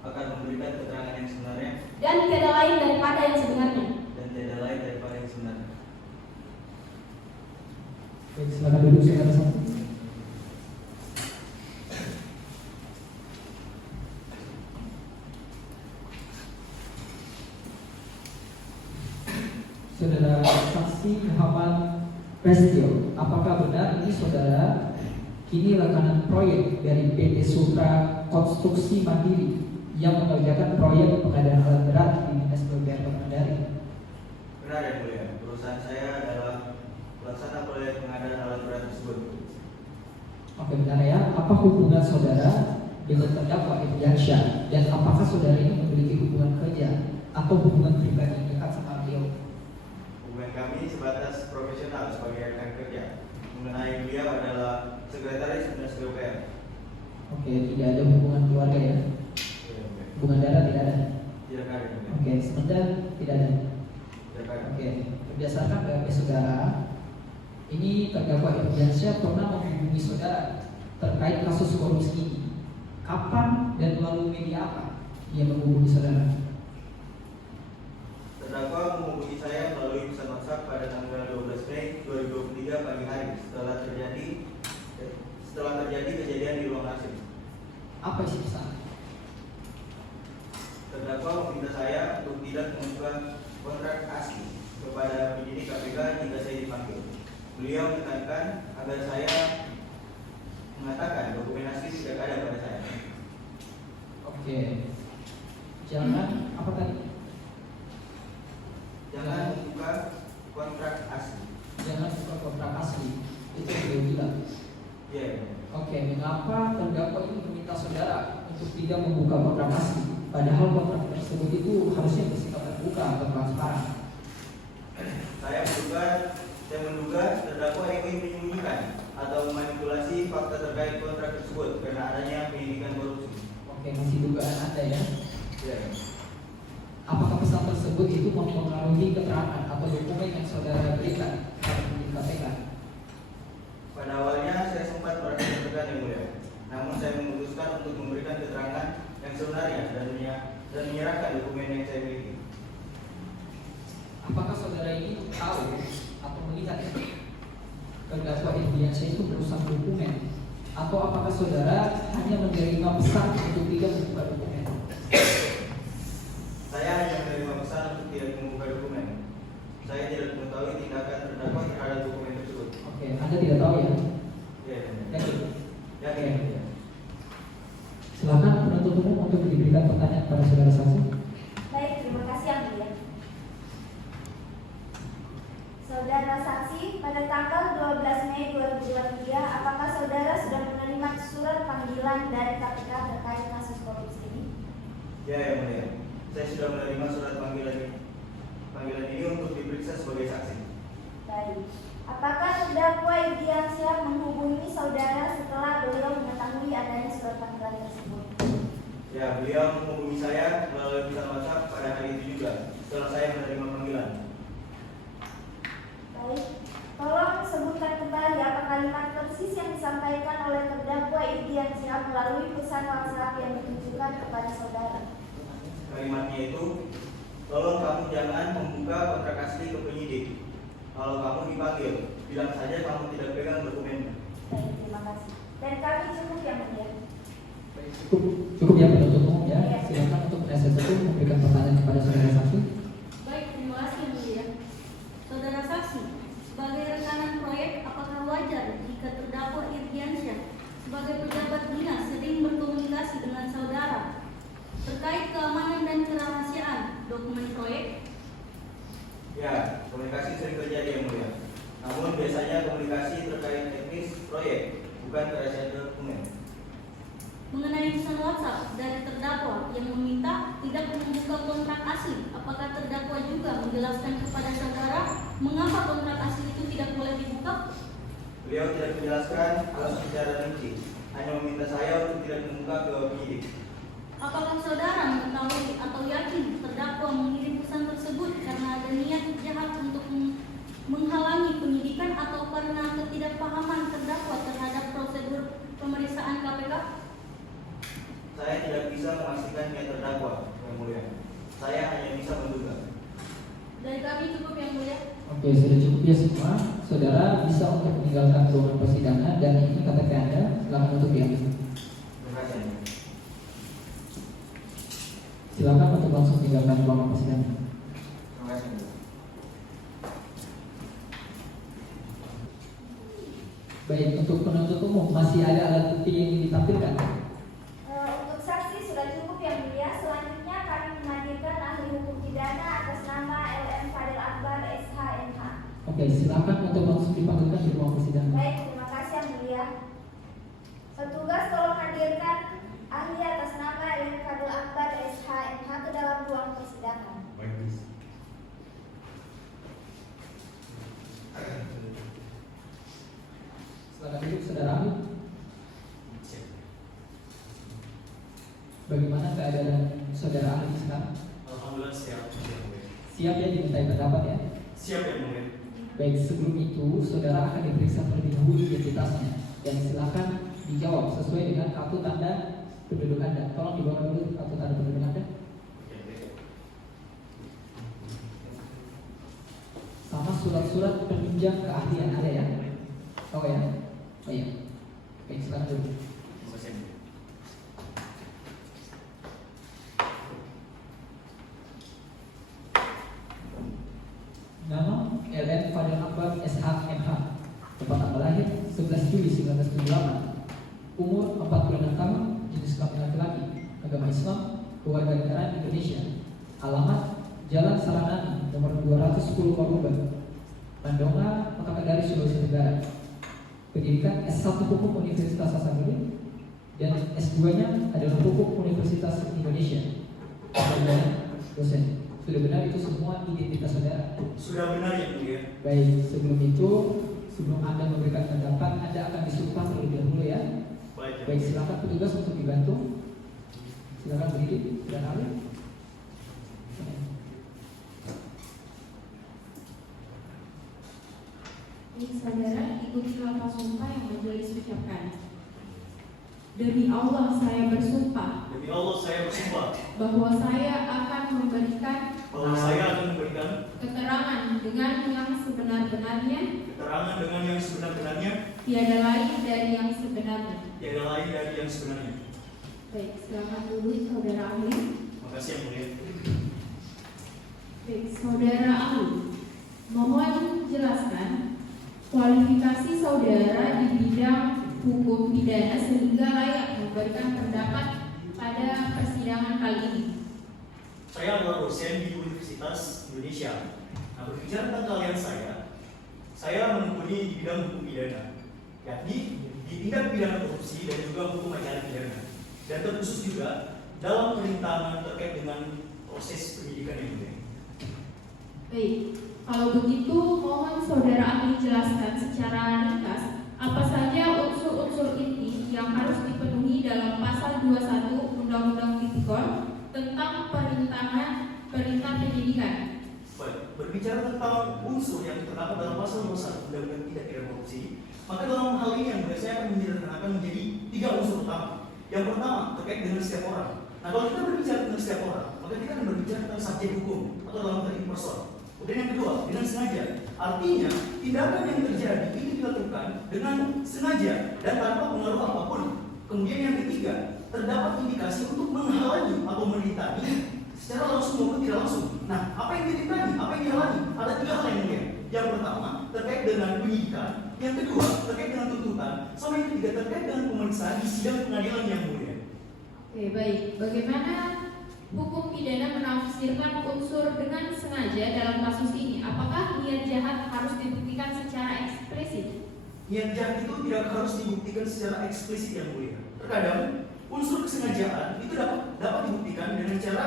akan memberikan keterangan yang sebenarnya dan tiada lain daripada yang sebenarnya. dan tiada lain daripada yang sebenarnya. Baik, silakan duduk saudara saksi. Saudara saksi Muhammad Rizkio, apakah benar ini saudara kini rekanan proyek dari PT Sutra Konstruksi Mandiri yang mengerjakan proyek pengadaan alat berat di Dinas PUPR Kota Kendari? Benar ya mulia. Perusahaan saya adalah pelaksana proyek pengadaan alat berat tersebut. Oke, benar ya. Apa hubungan saudara dengan terdakwa Irdiansyah, dan apakah saudara ini memiliki hubungan kerja atau hubungan pribadi dekat sama beliau? Hubungan kami sebatas profesional sebagai rekan kerja. Mengenai beliau adalah sekretaris Dinas PUPR. Oke, tidak ada hubungan keluarga ya? Hubungan darah tidak ada? Tidak ada. Oke, sebentar tidak ada. Tidak ada. Oke, berdasarkan BAP saudara, ini terdakwa Irdiansyah pernah menghubungi saudara terkait kasus korupsi ini. Kapan dan melalui media apa dia menghubungi saudara? Terdakwa menghubungi saya melalui pesan WhatsApp pada tanggal 12 Mei 2023 pagi hari setelah terjadi kejadian di ruang arsip. Apa isi pesan? Terdakwa meminta saya untuk tidak membuka kontrak asli kepada penyidik KPK jika saya dipanggil. Beliau menekankan agar saya mengatakan dokumen asli tidak ada pada saya. Oke, jangan apa tadi? Jangan membuka kontrak asli. Jangan buka kontrak asli. Itu yang beliau bilang. Iya. Oke, mengapa terdakwa ini meminta saudara untuk tidak membuka kontrak asli? Padahal kontrak tersebut itu harusnya bersifat terbuka atau transparan. Saya menduga terdakwa ingin menyembunyikan atau memanipulasi fakta terkait kontrak tersebut karena adanya penyidikan korupsi. Oke, masih dugaan Anda ya? Iya. Apakah pesan tersebut itu mempengaruhi keterangan atau dokumen tahu atau melihat terdakwa Irdiansyah itu merusak dokumen, atau apakah saudara hanya menerima pesan untuk tidak membuka dokumen? Saya hanya menerima pesan untuk tidak membuka dokumen. Saya tidak mengetahui tindakan terdakwa terhadap dokumen tersebut. Oke, Anda tidak tahu ya? Ya, Yakin? yakin. Silakan penuntut umum untuk diberikan pertanyaan kepada saudara saksi. Baik, terima kasih Yang Mulia. Saudara saksi, pada tanggal 12 Mei 2023, apakah saudara sudah menerima surat panggilan dari KPK terkait kasus korupsi ini? Ya, Yang Mulia. Saya sudah menerima surat panggilan ini untuk diperiksa sebagai saksi. Baik. Apakah terdakwa Irdiansyah menghubungi saudara setelah beliau mengetahui adanya surat panggilan tersebut? Ya, beliau menghubungi saya melalui pesan WhatsApp pada hari itu juga setelah saya menerima panggilan. Baik. Tolong sebutkan kembali apa kalimat persis yang disampaikan oleh terdakwa Irdiansyah melalui pesan WhatsApp yang ditujukan kepada saudara. Kalimatnya itu, tolong kamu jangan membuka kontrak asli ke penyidik. Kalau kamu dipanggil, bilang saja kamu tidak pegang dokumennya. Baik, terima kasih. Dan kami cukup Yang Mulia. Cukup ya penuntut umum ya. Silakan untuk penasihat hukum memberikan pertanyaan kepada saudara saksi. Baik, terima kasih Yang Mulia. Saudara saksi, sebagai rekanan proyek, apakah wajar jika terdakwa Irdiansyah sebagai pejabat dinas sering berkomunikasi dengan saudara terkait keamanan dan kerahasiaan dokumen proyek? Ya, komunikasi sering terjadi Yang Mulia. Namun biasanya komunikasi terkait teknis proyek, bukan kerahasiaan dokumen. Mengenai pesan WhatsApp dari terdakwa yang meminta tidak membuka kontrak asli, apakah terdakwa juga menjelaskan kepada saudara mengapa kontrak asli itu tidak boleh dibuka? Beliau tidak menjelaskan alasan secara rinci, hanya meminta saya untuk tidak membuka ke penyidik. Apakah saudara mengetahui atau yakin terdakwa mengirim pesan tersebut karena ada niat jahat untuk menghalangi penyidikan atau karena ketidakpahaman terdakwa terhadap prosedur pemeriksaan KPK? Saya tidak bisa memastikan niat terdakwa, Yang Mulia. Saya hanya bisa menduga. Dari kami cukup Yang Mulia. Oke, sudah cukup ya semua. Saudara bisa untuk meninggalkan ruangan persidangan dan ini KTP Anda. Silakan untuk diambil. Terima kasih. Silakan untuk langsung meninggalkan ruangan persidangan. Terima kasih. Baik, untuk penuntut umum masih ada alat bukti yang ingin ditampilkan? Untuk saksi sudah cukup Yang Mulia. Selanjutnya kami menghadirkan ahli hukum pidana atas nama LM Fadil Akbar SHMH. Oke, silakan untuk langsung dipanggilkan di ruang persidangan. Baik, terima kasih Yang Mulia. Petugas tolong hadirkan ahli atas nama LM Fadil Akbar SHMH ke dalam ruang persidangan. Baik, Miss. Silakan duduk, saudara ahli. Bagaimana keadaan saudara ahli sekarang? Alhamdulillah siap. Siap ya dimintai pendapat ya? Siap Yang Mulia. Baik, sebelum itu saudara akan diperiksa terlebih dahulu identitasnya dan silakan dijawab sesuai dengan kartu tanda penduduk Anda. Tolong dibawa dulu kartu tanda penduduk Anda. Sama surat-surat penunjang keahlian ada ya? Oh ya? Oh iya. Oke, silakan dulu. Nama LM Fadil Akbar SHMH. Tempat tanggal lahir 11 Juli 1978. Umur 46 tahun, jenis kelamin laki-laki, agama Islam, kewarganegaraan Indonesia. Alamat Jalan Saranani, nomor 210 Korumba, Mandonga, Kota Kendari, Sulawesi Tenggara. Pendidikan S1 Hukum Universitas Hasanuddin dan S2-nya adalah Hukum Universitas Indonesia. Dan dosen. Sudah benar itu semua identitas saudara? Sudah benar Yang Mulia. Baik, sebelum Anda memberikan pendapat, Anda akan disumpah terlebih dahulu ya. Baik, silakan petugas untuk dibantu. Silakan berdiri, silakan ahli. Ini saudara ikuti lafaz sumpah yang majelis ucapkan. Demi Allah saya bersumpah. Demi Allah saya bersumpah Bahwa saya akan memberikan. bahwa saya akan memberikan keterangan dengan yang sebenar-benarnya, keterangan dengan yang sebenar-benarnya, tiada lain dari yang sebenarnya. tiada lain dari yang sebenarnya. Baik, silakan dulu saudara ahli. Makasih yang mulia. Baik, saudara ahli, mohon jelaskan kualifikasi saudara di bidang hukum pidana sehingga layak memberikan pendapat pada persidangan kali ini. Saya adalah dosen di Universitas Indonesia. Nah, berbicara tentang kalian saya menekuni di bidang hukum pidana, yakni di tindak pidana korupsi dan juga hukum acara pidana, dan terkhusus juga dalam perintangan terkait dengan proses penyidikan yang mulia. Baik, kalau begitu mohon saudara ahli jelaskan secara ringkas apa saja unsur-unsur inti yang harus dipenuhi dalam pasal 21 Undang-Undang Tipikor tentang perintah penyidikan. Baik, berbicara tentang unsur yang terdapat dalam pasal 21 Undang-Undang Tindak Pidana Korupsi, maka dalam hal ini yang saya akan menyederhanakan menjadi 3 unsur utama. Yang pertama terkait dengan setiap orang. Nah, kalau kita berbicara tentang setiap orang, maka kita akan berbicara tentang subjek hukum atau dalam tadi person. Kemudian yang kedua, dengan sengaja. Artinya, tindakan yang terjadi ini dilakukan dengan sengaja dan tanpa pengaruh apapun. Kemudian yang ketiga, terdapat indikasi untuk menghalangi atau merintangi secara langsung maupun tidak langsung. Nah, apa yang dirintangi? Apa yang dihalangi? Ada 3 hal yang mulia. Yang pertama, terkait dengan penyidikan. Yang kedua, terkait dengan tuntutan. Sama yang ketiga, terkait dengan pemeriksaan di sidang pengadilan yang mulia. Oke, baik. Bagaimana hukum pidana menafsirkan unsur dengan sengaja dalam kasus ini? Apakah niat jahat harus dibuktikan secara eksplisit? Niat jahat itu tidak harus dibuktikan secara eksplisit yang mulia. Terkadang unsur kesengajaan itu dapat dibuktikan dengan cara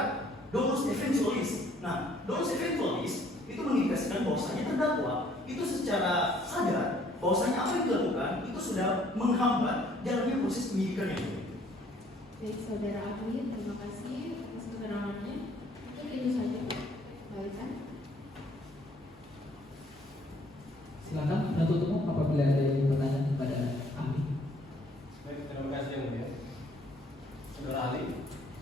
dolus eventualis. Nah, dolus eventualis itu mengindikasikan bahwasanya terdakwa itu secara sadar bahwasanya apa yang dilakukan itu sudah menghambat jalannya proses penyidikan yang mulia. Baik, saudara ahli, terima kasih atas keterangannya. Mungkin itu saja, baik kan? Silakan penuntut umum apabila ada yang bertanya kepada ahli. Baik, terima kasih yang mulia. Saudara ahli,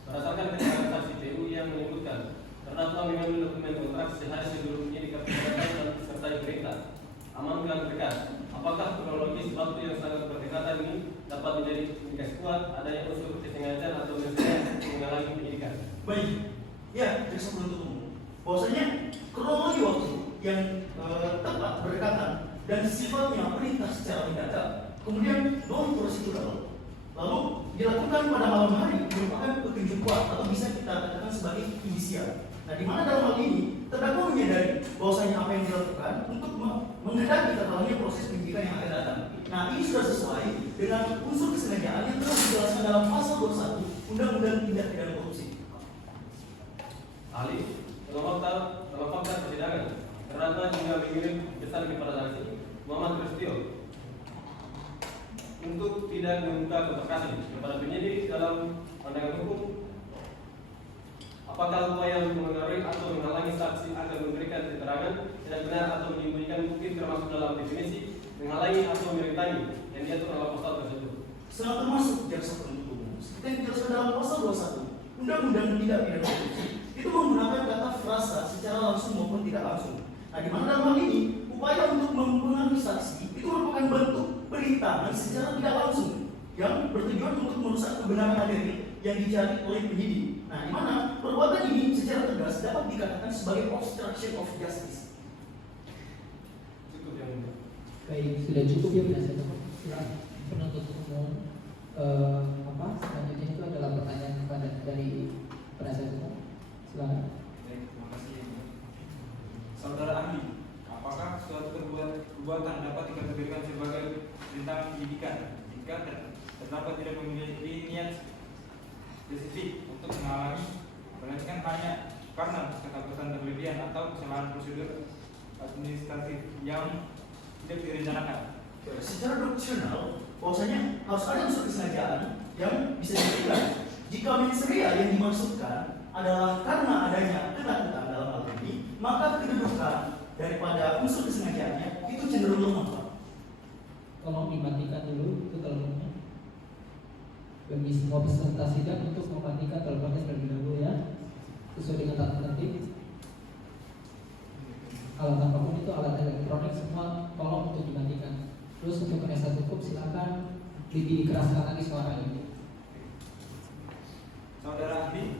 berdasarkan keterangan saksi TU yang menyebutkan terdakwa mengambil dokumen kontrak sehari sebelumnya dikatakan serta diperintah amankan berkas. Apakah kronologis waktu yang sangat berdekatan ini dapat menjadi indikasi kuat adanya unsur kesengajaan atau menghalangi penyidikan? Baik, ya, jaksa penuntut umum. Bahwasanya kronologi waktu yang tepat berdekatan dan sifatnya perintah secara mendadak, kemudian non prosedural, lalu dilakukan pada malam hari merupakan petunjuk kuat atau bisa kita katakan sebagai indisial. Nah, di mana dalam hal ini terdakwa menyadari bahwasanya apa yang dilakukan untuk menghendaki terhalangnya proses penyidikan yang akan datang. Nah, ini sudah sesuai dengan unsur kesengajaan yang telah dijelaskan dalam pasal 21 Undang-Undang Tindak Pidana Korupsi. Ahli, dalam fakta persidangan, terdakwa juga mengirim pesan kepada saksi Muhammad Kristio untuk tidak membuka keberkasan kepada penyidik dalam pandangan hukum. Apakah upaya untuk mengaruhi atau menghalangi saksi akan memberikan keterangan tidak benar atau menyembunyikan bukti termasuk dalam definisi menghalangi atau merintangi yang diatur dalam pasal tersebut? Sangat termasuk jaksa penuntut umum. Seperti yang dijelaskan dalam pasal 21 Undang-Undang Tindak Pidana Korupsi itu menggunakan kata frasa secara langsung maupun tidak langsung. Nah, di mana dalam hal ini upaya untuk mempengaruhi saksi itu merupakan bentuk perintangan secara tidak langsung yang bertujuan untuk merusak kebenaran materi yang dicari oleh penyidik. Nah, di mana perbuatan ini secara tegas dapat dikatakan sebagai obstruction of justice. Cukup yang mulia. Baik, sudah cukup ya penasihat hukum. Silakan penuntut umum. Selanjutnya itu adalah pertanyaan kepada dari penasihat hukum. Silakan. Baik, terima kasih. Saudara ahli, apakah suatu perbuatan dapat dikategorikan sebagai perintah penyidikan jika terdakwa tidak memiliki niat spesifik untuk menghalangi, melainkan hanya karena ketakutan berlebihan atau kesalahan prosedur administratif yang tidak direncanakan? Secara doktrinal, bahwasanya harus ada unsur kesengajaan yang bisa diberikan. Jika mens rea yang dimaksudkan adalah karena adanya ketakutan dalam hal ini, maka kedudukan daripada unsur kesengajaannya itu cenderung lemah, Pak. Tolong dimatikan dulu itu teleponnya. Bagi semua peserta sidang untuk mematikan teleponnya terlebih dahulu ya, sesuai dengan tata tertib. alat apapun itu, alat elektronik semua tolong untuk dimatikan. Terus untuk penasihat hukum silakan lebih dikeraskan lagi suaranya. Saudara ahli,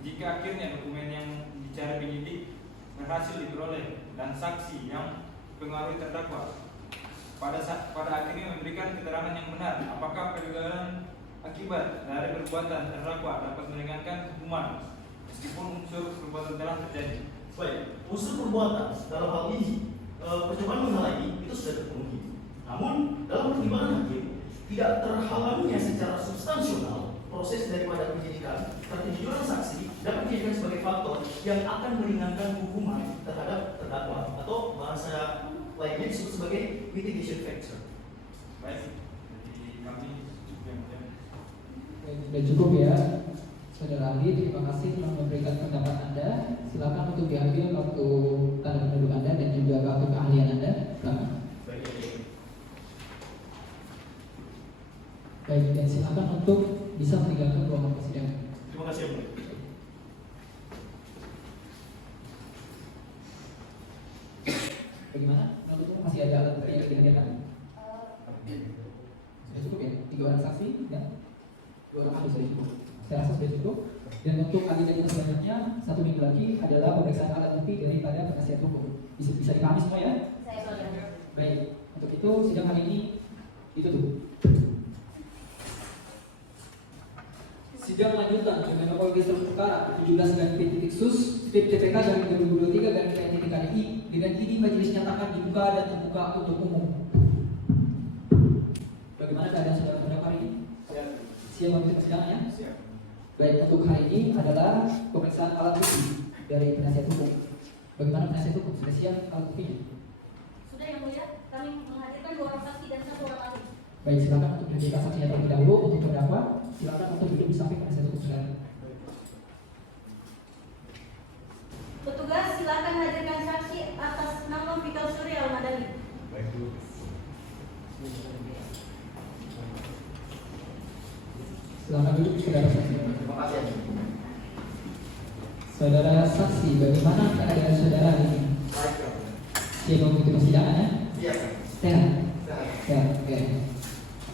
jika akhirnya dokumen yang dicari penyidik berhasil diperoleh dan saksi yang pengaruhi terdakwa pada akhirnya memberikan keterangan yang benar, apakah penyegaran akibat dari perbuatan terdakwa dapat meringankan hukuman meskipun unsur perbuatan telah terjadi? Baik, unsur perbuatan dalam hal ini percobaan menghalangi itu sudah terpenuhi. Namun dalam pertimbangan hakim tidak terhalanginya secara substansional proses daripada penyidikan, kejujuran saksi dapat dijadikan sebagai faktor yang akan meringankan hukuman terhadap terdakwa atau bahasa lainnya disebut sebagai mitigation factor. Baik, jadi kami Sudah cukup ya, saudara ahli. Terima kasih telah memberikan pendapat Anda. Silakan untuk diambil kartu tanda penduduk Anda dan juga kartu keahlian Anda. Silakan. Baik, dan silakan untuk bisa meninggalkan ruangan persidangan. Terima kasih, Pak. Bagaimana? Menurut masih ada alat bukti yang dihadirkan? Sudah cukup ya? 3 orang saksi dan 2 orang ahli sudah cukup. Saya rasa sudah cukup. Dan untuk agenda kita selanjutnya 1 minggu lagi adalah pemeriksaan alat bukti daripada penasihat hukum. Bisa dipahami semua ya? Baik. Untuk itu sidang hari ini ditutup. Sidang lanjutan dengan nomor register perkara 17/sus TPK garing 2023 garing PNTKDI dengan ini majelis nyatakan dibuka dan terbuka untuk umum. Bagaimana keadaan saudara pada hari ini? Siap untuk persidangannya? siap. Baik, untuk hari ini adalah pemeriksaan alat bukti dari penasihat hukum. Bagaimana penasihat hukum? Sudah siap alat buktinya? Sudah yang mulia, kami menghadirkan 2 orang saksi dan 1 orang ahli. Baik, silakan untuk dihadirkan saksinya terlebih dahulu. Untuk terdakwa, silakan untuk duduk di samping penasihat hukum saudara. Petugas silakan hadirkan saksi atas nama Fikal Surya Al-Madani. Baik, Bu. Silakan duduk saudara saksi. Terima kasih. Saudara saksi, bagaimana keadaan saudara ini? Baik, Pak. Siap mengikuti persidangan ya? Iya, Pak. Sehat? Sehat. Sehat, oke.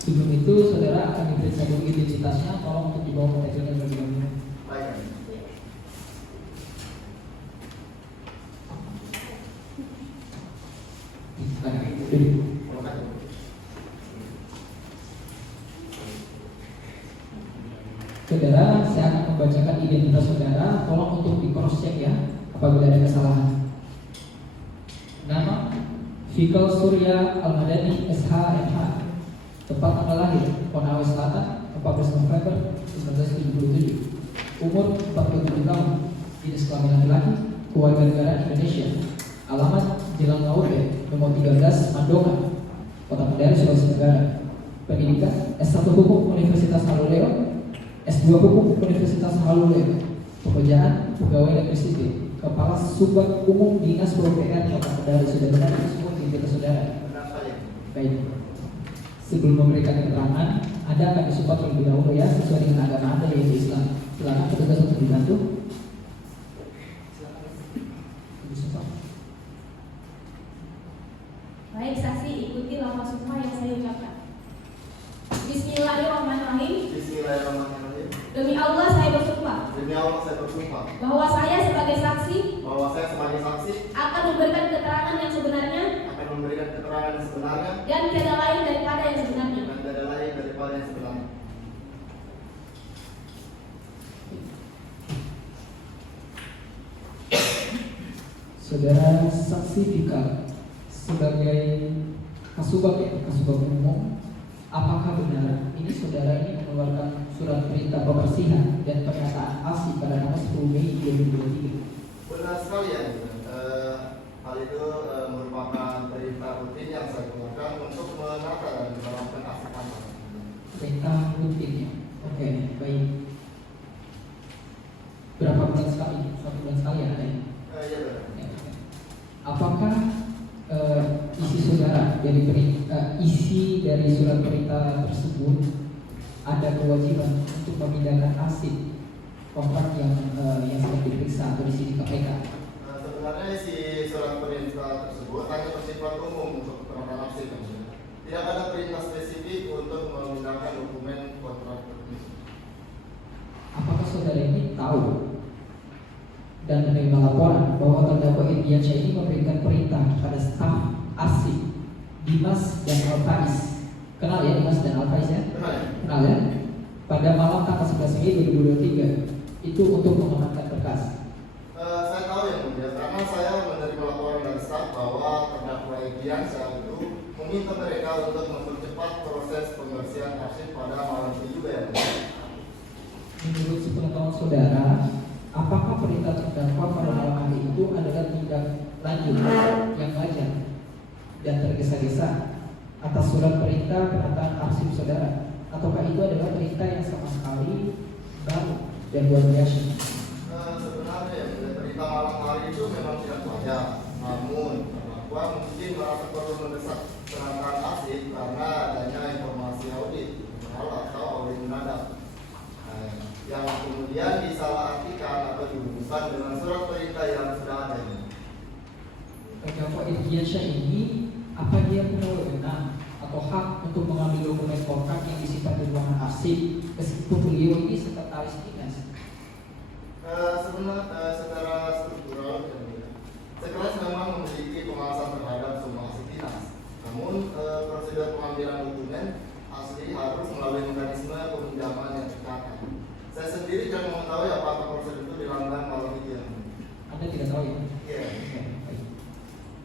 Sebelum itu saudara akan diperiksa dulu identitasnya, tolong untuk dibawa ke meja terlebih dahulu. Baik. Silakan duduk. Terima kasih. Saudara, saya akan membacakan identitas saudara, tolong untuk di cross check ya apabila ada kesalahan. Nama Fikal Surya Al-Madani SH/MH. Tempat tanggal lahir Konawe Selatan 14 November 1977. Umur 47 tahun. Jenis kelamin laki-laki, kewarganegaraan Indonesia. Alamat Jalan Laute nomor 13 Mandongan, Kota Kendari, Sulawesi Tenggara. Pendidikan S1 Hukum Universitas Haluleo, S2 Hukum Universitas Haluleo. Pekerjaan pegawai negeri sipil, Kepala Subbag Umum Dinas PUPR Kota Kendari. Sudah benar itu semua identitas saudara? Benar saja. Baik. Sebelum memberikan keterangan, Anda akan disupport terlebih dahulu ya sesuai dengan agama Anda yaitu Islam. Silakan petugas untuk dibantu. Silakan. Baik, saksi ikuti lafaz sumpah yang saya ucapkan. Bismillahirrahmanirrahim. Bismillahirrahmanirrahim. Demi Allah saya bersumpah Demi Allah saya bersumpah bahwa saya sebagai saksi bahwa saya sebagai saksi akan memberikan keterangan yang sebenarnya akan memberikan keterangan yang sebenarnya dan tiada lain daripada yang sebenarnya. dan tidak ada lain daripada yang sebenarnya. Saudara saksi Fikal sebagai kasubag ya, kasubag umum, apakah benar ini saudara ini mengeluarkan surat perintah pembersihan dan pernyataan ASI pada tanggal 10 Mei 2023? Benar sekali ya. Hal itu merupakan perintah rutin yang saya keluarkan untuk menata dan menerapkan aksi kantor. Perintah rutin ya. Oke, baik. Berapa bulan sekali? 1 bulan sekali ya ada ya? Iya benar. Ya, oke. Apakah isi saudara dari isi dari surat perintah tersebut ada kewajiban untuk memindahkan arsip kontrak yang sedang diperiksa atau di sini KPK? Sebenarnya si surat perintah tersebut hanya bersifat umum untuk keterangan arsip. Tidak ada perintah spesifik untuk memindahkan dokumen kontrak teknis. Apakah saudara ini tahu dan menerima laporan bahwa terdakwa Irdiansyah ini memberikan perintah kepada staf arsip Dimas dan Alfaiz? Kenal ya Dimas dan Alfaiz ya? Kenal ya? Pada malam tanggal 11 Mei 2023 itu untuk mengamankan berkas. Saya tahu yang mulia, karena saya menerima laporan dari staf bahwa terdakwa Irdiansyah itu meminta mereka untuk mempercepat proses pembersihan arsip pada malam itu juga ya mulia. Menurut sepengetahuan saudara, apakah perintah terdakwa pada malam hari itu adalah tindak lanjut yang wajar dan tergesa-gesa atas surat perintah penataan arsip saudara, ataukah itu adalah perintah yang sama sekali baru dan luar biasa? Sebenarnya ya, perintah malam hari itu memang tidak wajar, namun terdakwa mungkin merasa perlu mendesak penataan arsip karena adanya informasi audit atau audit mendadak yang kemudian disalahartikan atau dihubungkan dengan surat perintah yang sudah ada ini. Terdakwa Irdiansyah ini apa dia punya wewenang atau hak untuk mengambil dokumen kontrak yang disimpan di ruangan arsip meskipun beliau ini sekretaris dinas? Sebenarnya secara struktural sekretaris memang memiliki pengawasan terhadap semua arsip dinas. Namun prosedur pengambilan dokumen asli harus melalui mekanisme peminjaman yang tercatat. Saya sendiri tidak mengetahui apakah prosedur itu dilanggar malam itu ya. Anda tidak tahu ya? Iya.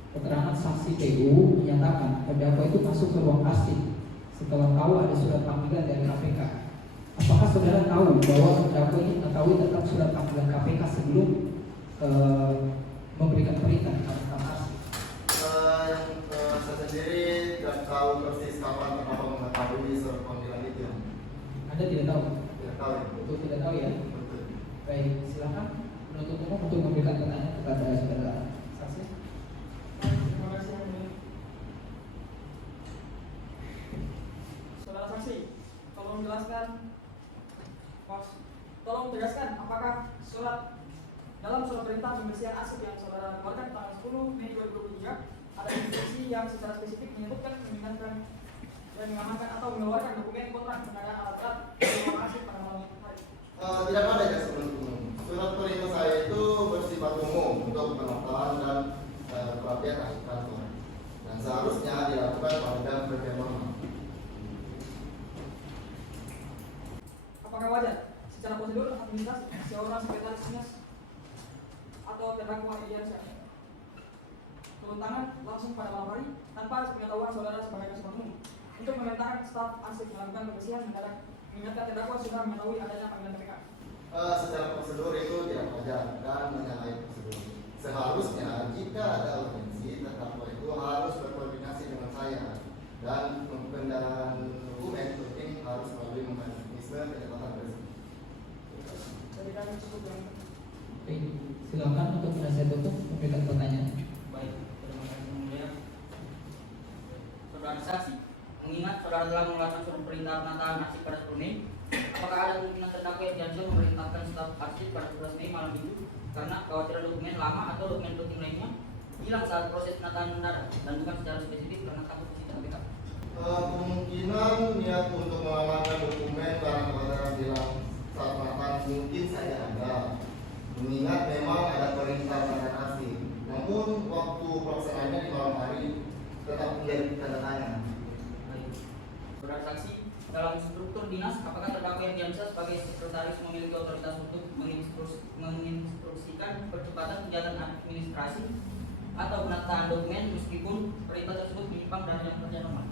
Keterangan saksi PU menyatakan terdakwa itu masuk ke ruang arsip setelah tahu ada surat panggilan dari KPK. Apakah saudara tahu bahwa terdakwa ini mengetahui tentang surat panggilan KPK sebelum memberikan perintah kepada staf arsip? Saya sendiri tidak tahu persis kapan terdakwa mengetahui surat panggilan itu. Anda tidak tahu? Tidak tahu. Betul tidak tahu ya? Betul. Baik, silakan penuntut umum untuk memberikan pertanyaan kepada saudara saksi. Terima kasih yang mulia. Saudara saksi, tolong tegaskan apakah dalam surat perintah pembersihan arsip yang saudara keluarkan tanggal 10 Mei 2023 ada instruksi yang secara spesifik menyebutkan memindahkan dan mengamankan atau mengeluarkan dokumen kontrak pengadaan alat-alat dari ruang arsip pada malam hari? Tidak ada ya sebelum surat perintah saya itu bersifat umum untuk penonton dan perhatian akhir kantor dan seharusnya dilakukan pada bagian normal. Apakah wajar secara prosedur administrasi seorang sekretaris dinas atau terdakwa Irdiansyah turun tangan langsung pada malam hari tanpa sepengetahuan saudara sebagai kasih umum untuk memerintahkan staf arsip melakukan pembersihan mendadak mengingatkan terdakwa sudah mengetahui adanya panggilan KPK? Secara prosedur itu tidak wajar dan menyalahi prosedur. Seharusnya jika ada urgensi terdakwa itu harus berkoordinasi dengan saya dan pengendalian dokumen penting harus melalui mekanisme pencatatan resmi. Jadi kami cukup yang Baik, silakan untuk penasihat hukum memberikan pertanyaan. Baik, terima kasih mulia. Saudara saksi, mengingat saudara telah mengeluarkan surat perintah penataan arsip pada 10 Mei, apakah ada kemungkinan terdakwa Irdiansyah memerintahkan staf arsip pada 11 Mei malam itu karena kekhawatiran dokumen lama atau dokumen penting lainnya hilang saat proses penataan mendadak dan bukan secara spesifik karena takut disita KPK? Kemungkinan niat untuk mengamankan dokumen karena kekhawatiran hilang saat penataan mungkin saja ada. Mengingat memang ada perintah penataan arsip, namun waktu pelaksanaannya di malam hari tetap menjadi tanda tanya. Saudara saksi, dalam struktur dinas, apakah terdakwa Irdiansyah sebagai sekretaris memiliki otoritas untuk menginstruksikan percepatan kegiatan administrasi atau penataan dokumen meskipun perintah tersebut menyimpang dari yang kerja normal?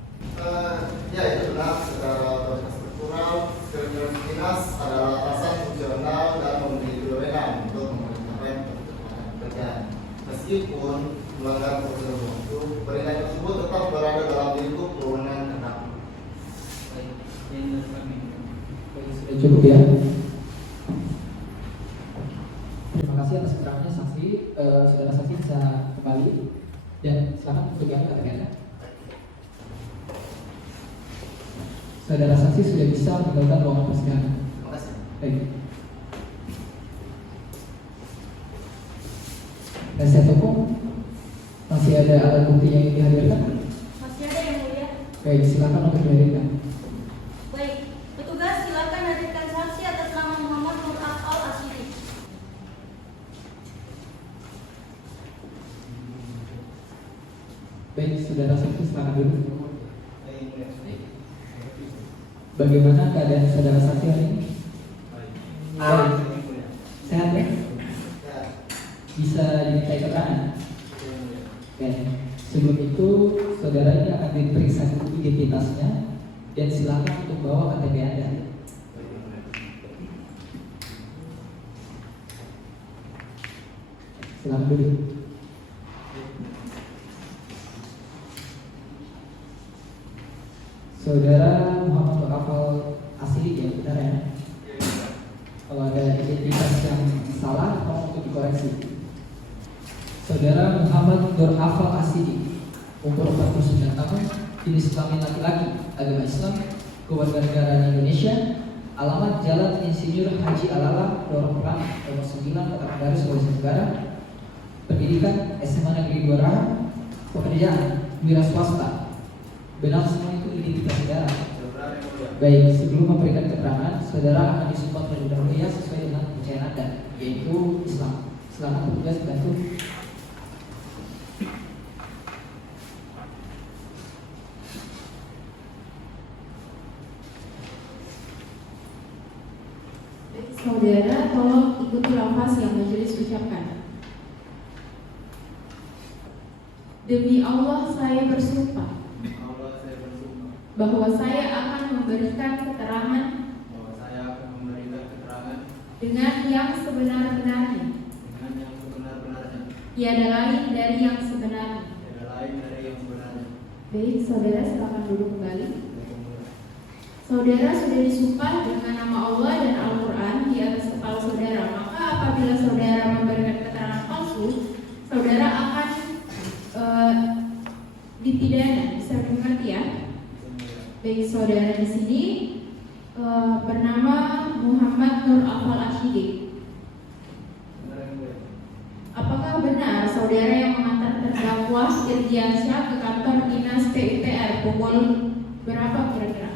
Ya itu benar, secara otoritas struktural, sekretaris dinas adalah atasan fungsional dan memiliki wewenang untuk memerintahkan percepatan pekerjaan. Meskipun melanggar prosedur waktu, perintah tersebut tetap berada dalam lingkup kewenangan terdakwa. Sudah cukup ya. Terima kasih atas keterangannya saksi. Saudara saksi bisa kembali dan silakan untuk yang katakan. Saudara saksi sudah bisa meninggalkan ruangan persidangan. Terima kasih. Baik. Penasihat hukum masih masih ada alat bukti yang ingin dihadirkan? Masih ada yang mulia. Baik, silakan untuk dihadirkan. Baik, petugas silakan hadirkan saksi atas nama Muhammad Nur Afal Asidi. Baik, saudara saksi silakan dulu. Bagaimana keadaan saudara saksi hari ini? Baik. Sehat ya? Bisa dimintai keterangan? Oke. Sebelum itu, saudara ini akan diperiksa identitasnya dan silakan untuk bawa KTP Anda. Silakan dulu. Saudara Muhammad Nur Afal Asidi ya, benar ya? Kalau ada identitas yang salah, tolong untuk dikoreksi. Saudara Muhammad Nur Afal Asidi, umur 49 tahun, jenis kelamin laki-laki, agama Islam, kewarganegaraan Indonesia, alamat Jalan Insinyur Haji Alala, Lorong Perang, nomor 9, Kota Kendari, Sulawesi Tenggara, pendidikan SMA Negeri 2 Raha, pekerjaan wira swasta. Benar semua itu identitas saudara. Baik, sebelum memberikan keterangan, saudara akan disupport terlebih dahulu ya sesuai dengan kepercayaan Anda, yaitu Islam. Silakan petugas bantu. Saudara, tolong ikuti lafaz yang majelis ucapkan. Demi Allah saya bersumpah bahwa saya akan memberikan keterangan dengan yang sebenar-benarnya, tiada lain dari yang sebenarnya. Baik, saudara silakan duduk kembali. Saudara sudah disumpah dengan nama Allah dan Al-Quran di atas kepala saudara. Maka apabila saudara memberikan keterangan palsu, saudara akan dipidana. Bisa dimengerti ya? Baik, saudara di sini bernama Muhammad Nur Afal Asidi. Apakah benar saudara yang mengantar terdakwa Irdiansyah ke kantor dinas PUPR pukul berapa kira-kira?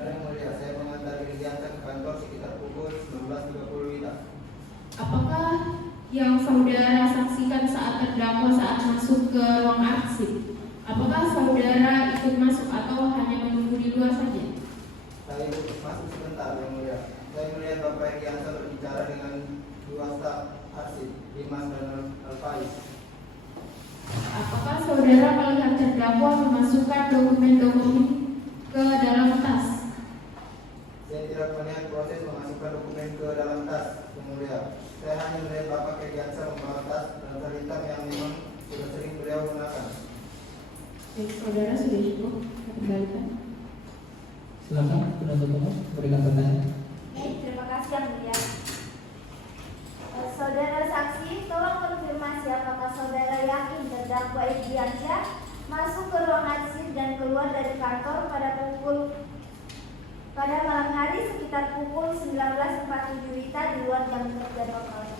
Yang mulia, saya mengantar Irdiansyah ke kantor sekitar pukul 19.30 WITA. Apakah yang saudara saksikan saat terdakwa saat masuk ke ruang arsip? Apakah saudara ikut masuk atau hanya menunggu di luar saja? Saya ikut masuk sebentar, Yang mulia. Saya melihat Bapak Irdiansyah berbicara dengan dua staf arsip, Dimas dan Alfaiz. Apakah saudara melihat terdakwa memasukkan dokumen-dokumen ke dalam tas? Saya tidak melihat proses memasukkan dokumen ke dalam tas, Yang mulia. Saya hanya melihat Bapak Irdiansyah membawa tas dan tas hitam yang memang sudah sering beliau gunakan. Baik, saudara sudah cukup, kita kembalikan. Silakan penuntut umum berikan pertanyaan. Baik, terima kasih Yang Mulia. Saudara saksi, tolong konfirmasi apakah saudara yakin terdakwa Irdiansyah masuk ke ruang arsip dan keluar dari kantor pada malam hari sekitar pukul 19.47 WITA di luar jam kerja normalnya.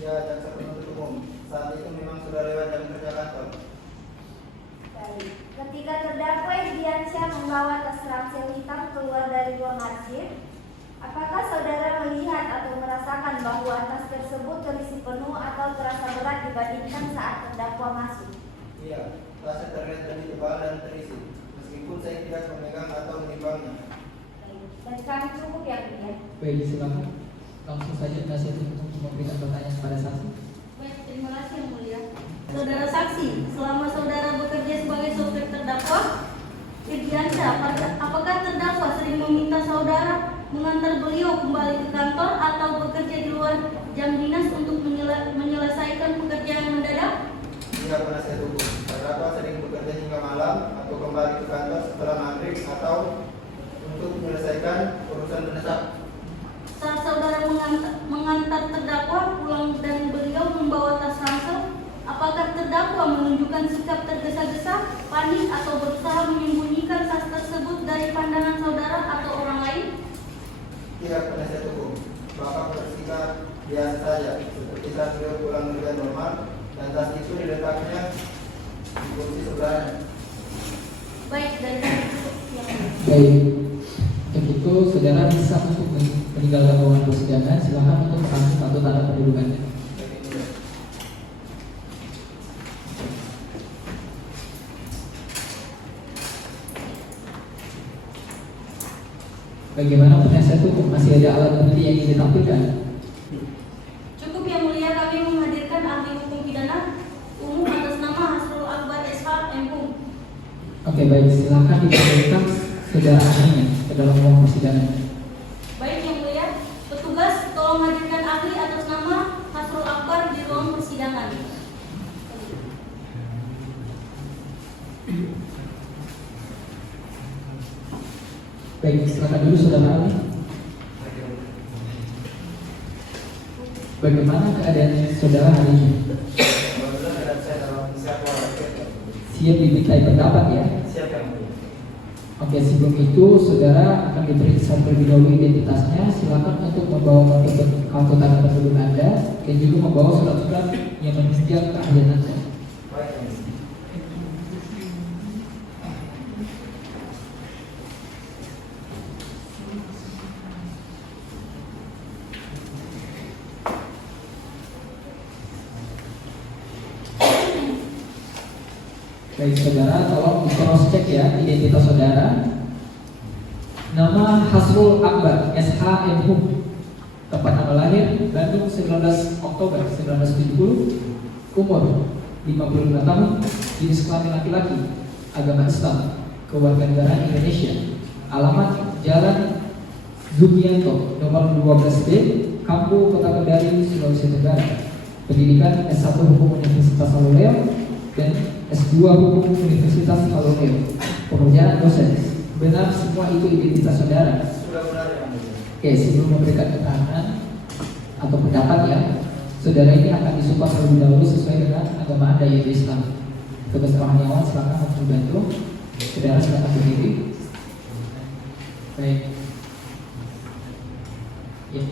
Ya, jaksa penuntut umum. Saat itu memang sudah lewat jam kerja kantor. Baik. Ketika terdakwa Irdiansyah membawa tas ransel hitam keluar dari ruang arsip, apakah saudara melihat atau merasakan bahwa tas tersebut terisi penuh atau terasa berat dibandingkan saat terdakwa masuk? Iya, tasnya terlihat lebih tebal dan terisi, meskipun saya tidak memegang atau menimbangnya. Baik. Dan kami cukup ya, Mulia. Baik, silakan. Langsung saja penasihat hukum untuk memberikan pertanyaan kepada saksi. Baik, terima kasih Yang Mulia. Saudara saksi, selama saudara bekerja sebagai sopir terdakwa Irdiansyah, apakah terdakwa sering meminta saudara mengantar beliau kembali ke kantor atau bekerja di luar jam dinas untuk menyelesaikan pekerjaan mendadak? Iya, penasihat hukum. Terdakwa sering bekerja hingga malam atau kembali ke kantor setelah maghrib atau untuk menyelesaikan urusan mendesak. Saat saudara mengantar terdakwa pulang dan beliau membawa tas ransel, apakah terdakwa menunjukkan sikap tergesa-gesa, panik atau berusaha menyembunyikan tas tersebut dari pandangan saudara atau orang lain? Tidak, penasihat hukum. Bapak bersikap biasa beliau pulang kerja normal dan tas itu diletaknya di kursi sebelahnya. Baik, dari kami cukup yang mulia. Baik, untuk itu saudara bisa untuk meninggalkan ruangan persidangan. Silakan untuk mengambil kartu tanda pendudukannya. Bagaimana penasihat hukum, masih ada alat bukti yang ingin ditampilkan? Cukup yang mulia, kami menghadirkan ahli hukum pidana umum atas nama Hasrul Akbar SH MHum. Oke, baik, silakan dipanggilkan saudara ahlinya ke dalam ruang persidangan. Baik yang mulia, petugas tolong hadirkan ahli atas nama Hasrul Akbar di ruang persidangan. Baik, silakan dulu saudara ahli. Bagaimana keadaan saudara hari ini? Siap dimintai pendapat ya? Siap yang mulia. Oke, sebelum itu saudara akan diperiksa terlebih dahulu identitasnya. Silakan untuk membawa kartu tanda penduduk Anda dan juga membawa surat-surat yang menunjukkan keahlian Anda. Baik yang mulia. Baik saudara, tolong di cross check ya identitas saudara. Nama Hasrul Akbar SH MHum, tempat tanggal lahir Bandung 19 Oktober 1970, umur 55 tahun, jenis kelamin laki-laki, agama Islam, kewarganegaraan Indonesia, alamat Jalan Zubianto nomor 12B, Kampu, Kota Kendari, Sulawesi Tenggara, pendidikan S1 Hukum Universitas Aluleo dan S2 Hukum Universitas Aluleo, pekerjaan dosen. Benar semua itu identitas saudara? Sudah benar yang mulia. Oke, sebelum memberikan keterangan atau pendapat ya, saudara ini akan disumpah terlebih dahulu sesuai dengan agama Anda yaitu Islam. Tugas rohaniawan silakan untuk membantu. Saudara silakan berdiri. Baik. Ya.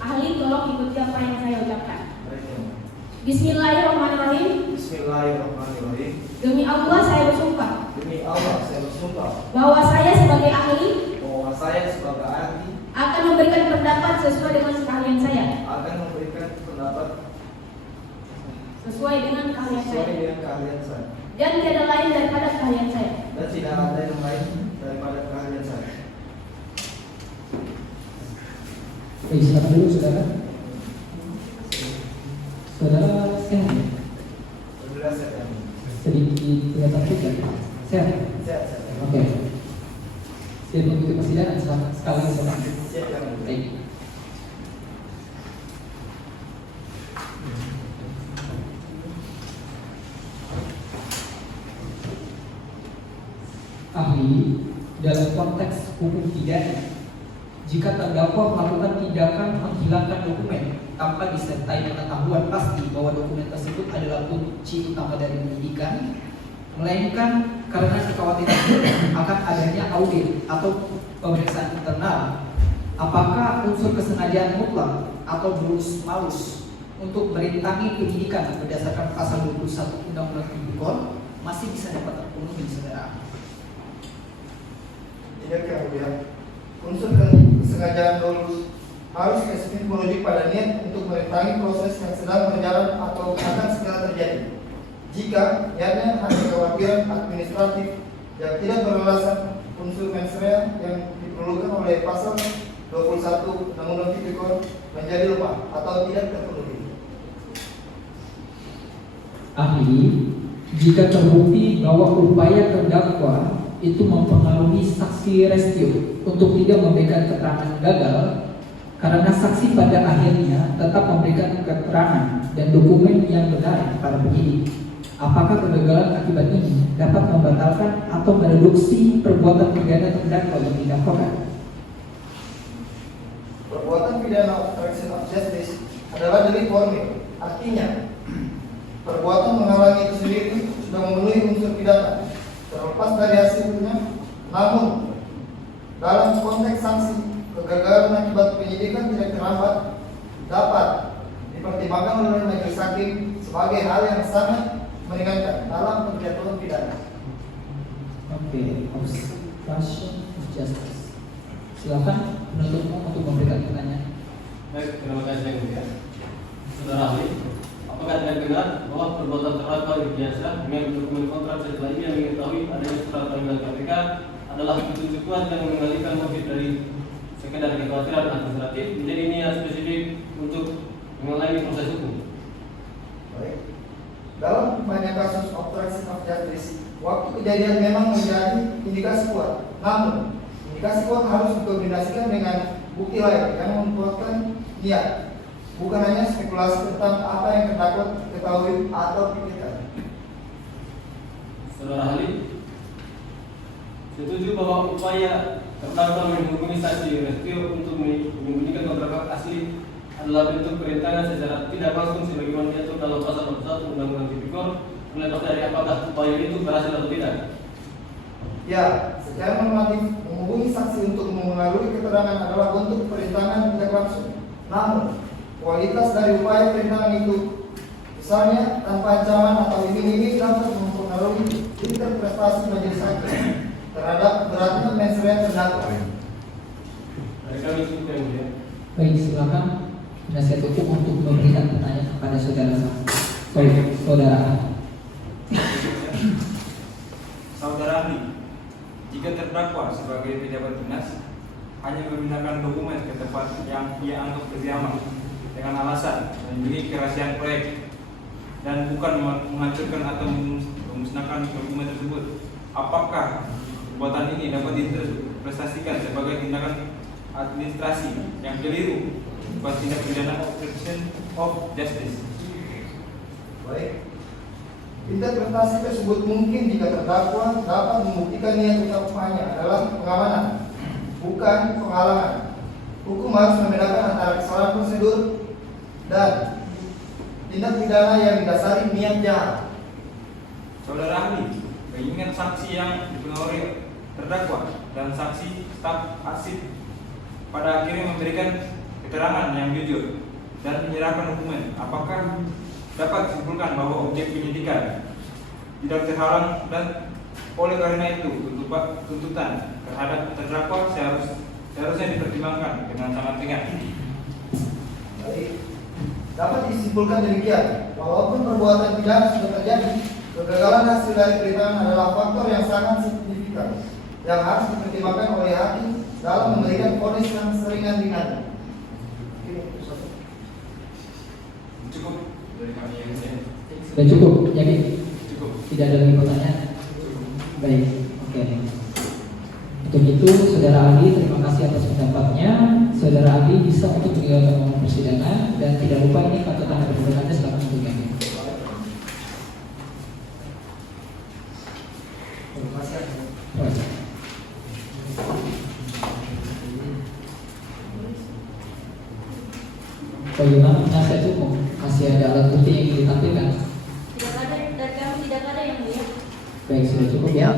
Ahli, tolong ikuti apa yang saya ucapkan. Baik yang mulia. Bismillahirrahmanirrahim. Bismillahirrahmanirrahim. Demi Allah saya bersumpah Demi Allah saya bersumpah bahwa saya sebagai ahli bahwa saya sebagai ahli akan memberikan pendapat sesuai dengan keahlian saya. akan memberikan pendapat Sesuai dengan keahlian sesuai saya. dengan keahlian saya Dan tiada lain daripada keahlian saya. dan tidak ada yang lain daripada keahlian saya. Baik, silakan dulu saudara. Saudara sehat ya? Alhamdulillah saya yang mulia. Sedikit kelihatan tidak? Sehat? Sehat. Oke. Siap mengikuti persidangan sekali lagi saudara. Siap yang mulia. Baik. Ahli, dalam konteks hukum pidana, jika terdakwa melakukan tindakan menghilangkan dokumen tanpa disertai pengetahuan pasti bahwa dokumen tersebut adalah kunci utama dari penyidikan, melainkan karena kekhawatiran akan adanya audit atau pemeriksaan internal, apakah unsur kesengajaan mutlak atau bulus malus untuk merintangi penyidikan berdasarkan pasal 21 Undang-Undang Tipikor masih bisa dapat terpenuhi, saudara? Tidak yang mulia. Unsur kesengajaan lulus harus spesifik merujuk pada niat untuk merintangi proses yang sedang berjalan atau akan segera terjadi. Jika niatnya hanya kekhawatiran administratif yang tidak beralasan, unsur mens rea yang diperlukan oleh pasal 21 Undang-Undang Tipikor menjadi lemah atau tidak terpenuhi. Ahli, jika terbukti bahwa upaya terdakwa itu mempengaruhi saksi restio untuk tidak memberikan keterangan gagal karena saksi pada akhirnya tetap memberikan keterangan dan dokumen yang benar para penyidik, apakah kegagalan akibat ini dapat membatalkan atau mereduksi perbuatan pidana terdakwa yang didakwakan? Perbuatan pidana obstruction of justice adalah delik formil. Artinya, perbuatan menghalangi itu sendiri sudah memenuhi unsur pidana terlepas dari hasilnya. Namun, dalam konteks dipertimbangkan oleh majelis hakim sebagai hal yang sangat meringankan dalam penjatuhan pidana. Oke, obstruction of justice. Silakan penuntut umum untuk memberikan pertanyaan. Baik, terima kasih yang mulia. Saudara ahli, apakah tidak benar bahwa perbuatan terdakwa Irdiansyah dengan dokumen kontrak setelah ini yang mengetahui adanya surat panggilan KPK adalah petunjuk kuat yang mengalihkan motif dari sekedar kekhawatiran administratif menjadi niat spesifik untuk mengulangi proses hukum? Baik. Dalam banyak kasus obstruction of justice, waktu kejadian memang menjadi indikasi kuat. Namun, indikasi kuat harus dikombinasikan dengan bukti lain yang membuatkan niat, bukan hanya spekulasi tentang apa yang terdakwa ketahui atau pikirkan. Saudara ahli, setuju bahwa upaya terdakwa menghubungi saksi Restio untuk menyembunyikan kontrak asli adalah bentuk perintangan secara tidak langsung sebagaimana diatur dalam pasal 41 Undang-Undang Tipikor, terlepas dari apakah upaya itu berhasil atau tidak? Ya, secara normatif menghubungi saksi untuk mengalami keterangan adalah bentuk perintangan tidak langsung. Namun, kualitas dari upaya perintangan itu besarnya tanpa ancaman atau iming-iming dapat mempengaruhi interpretasi majelis hakim terhadap beratnya mensreanya terdakwa. Dari kami cukup yang mulia. Baik, silakan penasihat hukum untuk memberikan pertanyaan kepada saudara saksi. Baik, saudara. Saudara ahli, jika terdakwa sebagai pejabat dinas hanya menggunakan dokumen ke tempat yang ia anggap lebih aman dengan alasan melindungi kerahasiaan proyek dan bukan menghancurkan atau memusnahkan dokumen tersebut, apakah perbuatan ini dapat diinterpretasikan sebagai tindakan administrasi yang keliru, bukan tindak pidana obstruction of justice? Baik. Interpretasi tersebut mungkin jika terdakwa dapat membuktikan niat utamanya adalah pengamanan, bukan penghalangan. Hukum harus membedakan antara kesalahan prosedur dan tindak pidana yang didasari niat jahat. Saudara ahli, mengingat saksi yang dipengaruhi terdakwa dan saksi staf arsip pada akhirnya memberikan keterangan yang jujur dan menyerahkan dokumen, apakah dapat disimpulkan bahwa objek penyidikan tidak terhalang dan oleh karena itu tuntutan terhadap terdakwa seharusnya dipertimbangkan dengan sangat ringan? Baik. Dapat disimpulkan demikian, walaupun perbuatan pidana sudah terjadi, kegagalan hasil dari perintangan adalah faktor yang sangat signifikan yang harus dipertimbangkan oleh hakim dalam memberikan vonis yang seringan-ringannya. Cukup dari kami yang ini. Sudah cukup, yakin? Cukup. Tidak ada lagi pertanyaan? Baik, oke. Untuk itu, saudara ahli, terima kasih atas pendapatnya. Saudara ahli bisa untuk meninggalkan persidangan dan tidak lupa ini kartu tanda penduduk Anda silakan untuk yakin. Terima kasih. Bagaimana penasihat hukum? Masih ada alat bukti yang ingin ditampilkan? Tidak ada, dari kami tidak ada yang mulia. Baik, sudah cukup ya.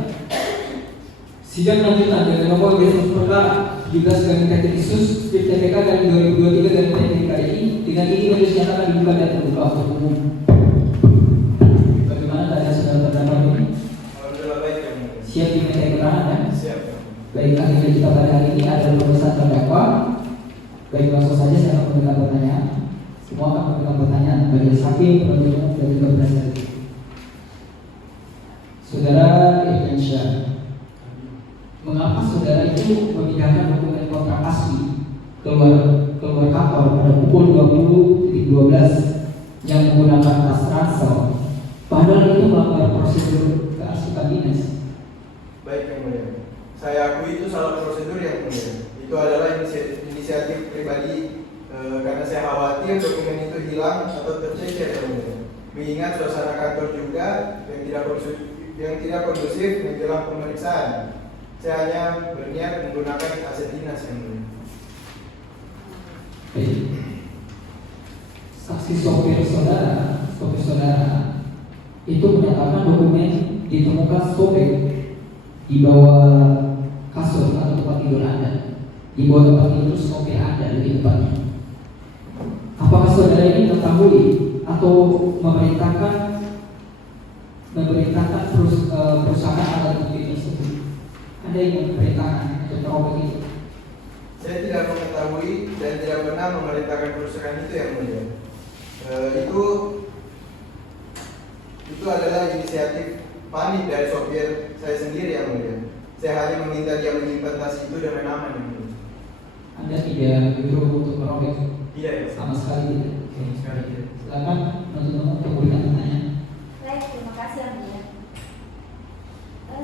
Sidang lanjutan dengan nomor berikut perkara 17 garing Khusus PPK dari 2023 garing KRI dengan ini majelis nyatakan dibuka dan terbuka untuk umum. Bagaimana keadaan saudara terdakwa ini? Alhamdulillah baik yang mulia. Siap diminta keterangan ya? Siap. Baik, akhirnya kita pada hari ini ada pemeriksaan terdakwa. Baik, langsung saja saya akan memberikan pertanyaan. Semua akan memberikan pertanyaan bagi hakim, penuntut umum dan juga penasihat. Saudara Irdiansyah, mengapa saudara itu memindahkan dokumen kontrak asli keluar kantor pada pukul 20.12 yang menggunakan tas ransel, padahal itu melanggar prosedur kearsipan dinas? Baik yang mulia. Saya akui itu salah prosedur yang mulia. Itu adalah inisiatif pribadi karena saya khawatir dokumen itu hilang atau tercecer yang mulia. Mengingat suasana kantor juga yang tidak kondusif menjelang pemeriksaan. Saya hanya berniat menggunakan aset dinas yang mulia. Baik. Saksi sopir saudara itu menyatakan dokumen ditemukan sobek di bawah kasur atau tempat tidur Anda, di bawah tempat tidur sopir Anda lebih tepatnya. Apakah saudara ini mengetahui mengetahui atau memerintahkan perusahaan atau bukti tersebut? Ada yang memerintahkan atau merobek itu? Saya tidak mengetahui dan tidak pernah memerintahkan perusahaan itu yang mulia. Itu adalah inisiatif panik dari sopir saya sendiri yang mulia. Saya hanya meminta dia menyimpan tas itu dengan aman yang mulia. Anda tidak menyuruh untuk merobek? Tidak ya. Sama sekali tidak. Sama sekali tidak. Silakan untuk berikan pertanyaan. Baik, terima kasih yang mulia.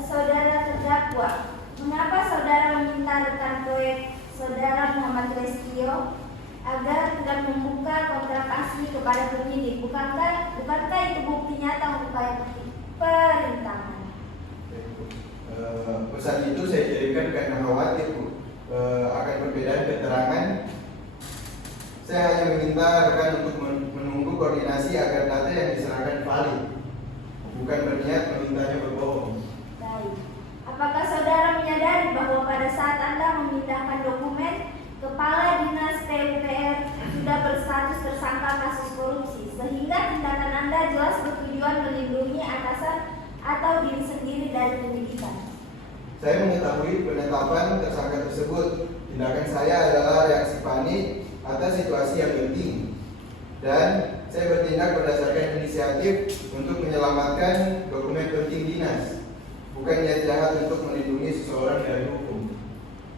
Saudara terdakwa, mengapa saudara meminta rekan proyek saudara Muhammad Reskio agar tidak membuka kontrak asli kepada penyidik? Bukankah itu bukti nyata untuk upaya perintangan? Pesan itu saya kirimkan karena khawatir akan perbedaan keterangan. Saya hanya meminta rekan untuk menunggu koordinasi agar data yang diserahkan valid, bukan berniat memintanya berbohong. Baik. Apakah saudara menyadari bahwa pada saat Anda memindahkan dokumen, Kepala Dinas PUPR sudah berstatus tersangka kasus korupsi, sehingga tindakan Anda jelas bertujuan melindungi atasan atau diri sendiri dari penyidikan? Saya mengetahui penetapan tersangka tersebut. Tindakan saya adalah reaksi panik atas situasi yang genting, dan saya bertindak berdasarkan inisiatif untuk menyelamatkan dokumen penting dinas, bukan niat jahat untuk melindungi seseorang dari hukum.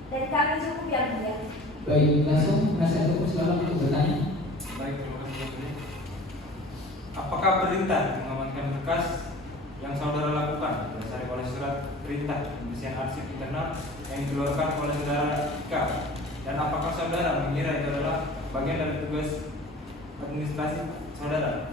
Dan kami cukup yang mulia. Baik, langsung penasihat hukum silakan untuk bertanya. Baik, terima kasih. Apakah perintah mengamankan berkas yang saudara lakukan berdasarkan oleh surat perintah pembersihan arsip internal yang dikeluarkan oleh saudara Ika? Dan apakah saudara mengira itu adalah bagian dari tugas administrasi saudara?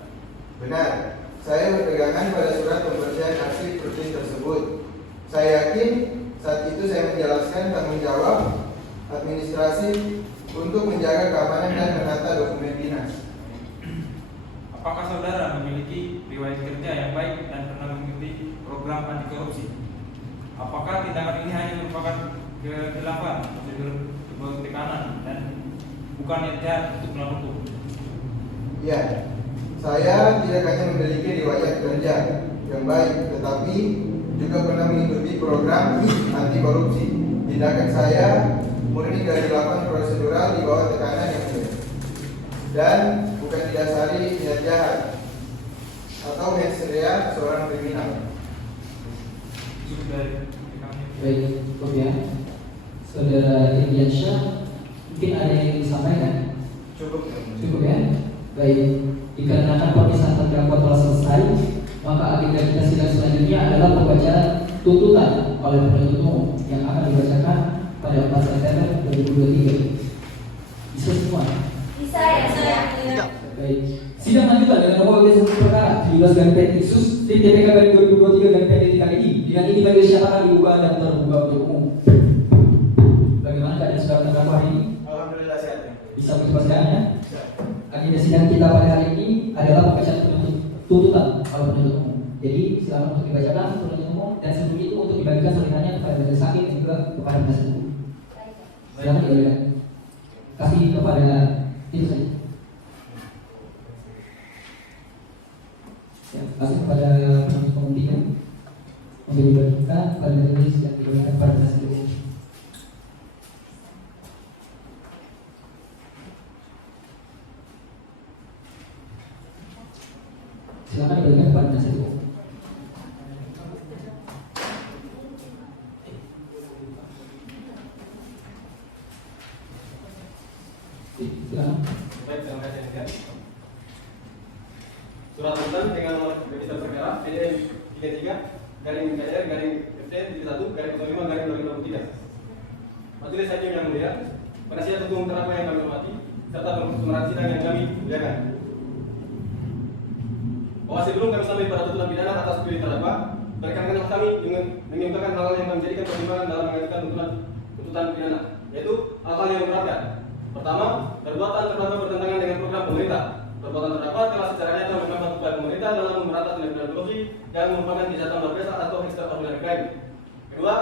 Benar, saya berpegangan pada surat pembersihan arsip rutin tersebut. Saya yakin saat itu saya menjelaskan tanggung jawab administrasi untuk menjaga keamanan dan menata dokumen dinas. Apakah saudara memiliki riwayat kerja yang baik dan pernah mengikuti program anti korupsi? Apakah tindakan ini hanya merupakan kehilafan prosedur tekanan dan bukan niat jahat untuk melawan hukum? Ya, saya tidak hanya memiliki riwayat kerja yang baik, tetapi juga pernah mengikuti program anti korupsi. Tindakan saya murni dari delapan prosedural di bawah tekanan yang mulia, dan bukan didasari niat jahat atau mensrea seorang kriminal. Cukup dari Baik, cukup ya. Saudara Irdiansyah, mungkin ada yang ingin disampaikan? Cukup. Cukup ya. Baik, dikarenakan pemeriksaan terdakwa telah selesai, maka agenda kita sidang selanjutnya adalah pembacaan tuntutan oleh penuntut umum yang akan dibacakan pada 4 September 2023. Bisa semua? Bisa ya, saya. Baik. Sidang lanjutan dengan nomor B1 perkara 17/Ksus TPK 2023/PDTKI. Dengan ini bagi silakan dibuka dan terbuka untuk umum. Bagaimana keadaan saudara terdakwa hari ini? Alhamdulillah sehat. Bisa menjelaskan ya? Agenda sidang kita pada hari ini adalah pembacaan tuntutan oleh penuntut umum. Jadi silakan untuk dibacakan penuntut umum, dan sebelum itu untuk dibagikan salirannya kepada majelis hakim dan juga kepada penasihat hukum. Silakan dibagikan. Kasih kepada itu saja. Ya, kasih kepada penuntut umum 3 untuk dibagikan kepada majelis yang dibagikan kepada penasihat hukum. Silakan diberikan kepada penasihat hukum. Silakan. Baik, terima kasih. Surat tuntutan dengan nomor register perkara PDM 33/KR/FT-1/05/2023. Majelis Hakim yang mulia, penasihat hukum terdakwa yang kami hormati, serta pemerintah sidang yang kami muliakan. Bahwa sebelum kami sampai pada tuntutan pidana atas pilih terdakwa, rekan-rekan kami mengemukakan hal-hal yang kami jadikan pertimbangan dalam mengajukan tuntutan pidana, yaitu hal-hal yang memberatkan. Pertama, perbuatan terdakwa bertentangan dengan program pemerintah. Perbuatan terdakwa telah secara nyata menghambat upaya pemerintah dalam memberantas tindak pidana korupsi dan merupakan kejahatan luar biasa atau extraordinary crime. Kedua,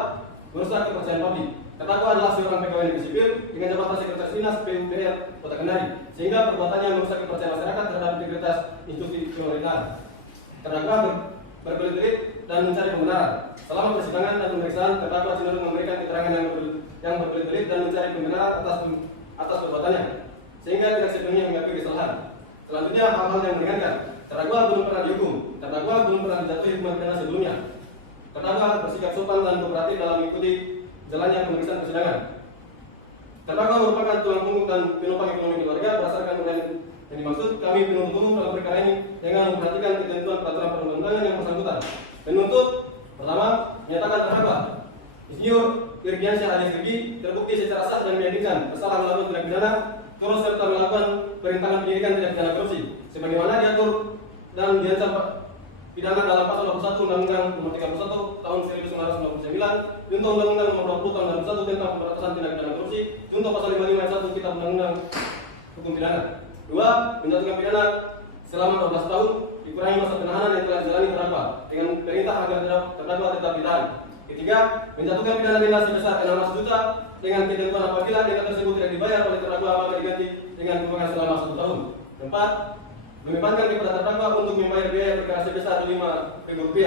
merusak kepercayaan publik. Terdakwa adalah seorang pegawai negeri sipil dengan jabatan Sekretaris Dinas PUPR Kota Kendari, sehingga perbuatannya merusak kepercayaan masyarakat terhadap integritas institusi pemerintahan. Terdakwa berbelit-belit dan mencari pembenaran. Selama persidangan dan pemeriksaan, terdakwa cenderung memberikan keterangan yang berbelit-belit dan mencari pembenaran atas perbuatannya, sehingga tidak sepenuhnya mengakui kesalahan. Selanjutnya, hal-hal yang meringankan. Terdakwa belum pernah dihukum. Terdakwa belum pernah dijatuhi hukuman pidana sebelumnya. Terdakwa bersikap sopan dan kooperatif dalam mengikuti jalannya pemeriksaan persidangan. Terdakwa merupakan tulang punggung dan penopang ekonomi keluarga. Berdasarkan uraian yang dimaksud, kami penuntut umum dalam perkara ini dengan memperhatikan ketentuan peraturan perundang-undangan yang bersangkutan. Penuntut pertama menyatakan terdakwa Insinyur Irdiansyah alias Rigi terbukti secara sah dan meyakinkan bersalah melakukan tindak pidana turut serta melakukan perintangan penyidikan tindak pidana korupsi sebagaimana diatur dan diancam pidana dalam pasal 21 Undang-Undang Nomor 31 Tahun 1999, Junto Undang-Undang Nomor 20 Tahun 2001 tentang pemberantasan tindak pidana korupsi, Junto Pasal 55 ayat 1 Kitab Undang-Undang Hukum Pidana. 2. Menjatuhkan pidana selama 12 tahun dikurangi masa penahanan yang telah dijalani terdakwa dengan perintah agar terdakwa tetap ditahan. Ketiga, menjatuhkan pidana denda sebesar 16 juta dengan ketentuan apabila denda tersebut tidak dibayar oleh terdakwa maka diganti dengan kurungan selama 1 tahun. 4. Membebankan kepada terdakwa untuk membayar biaya perkara sebesar Rp5.000.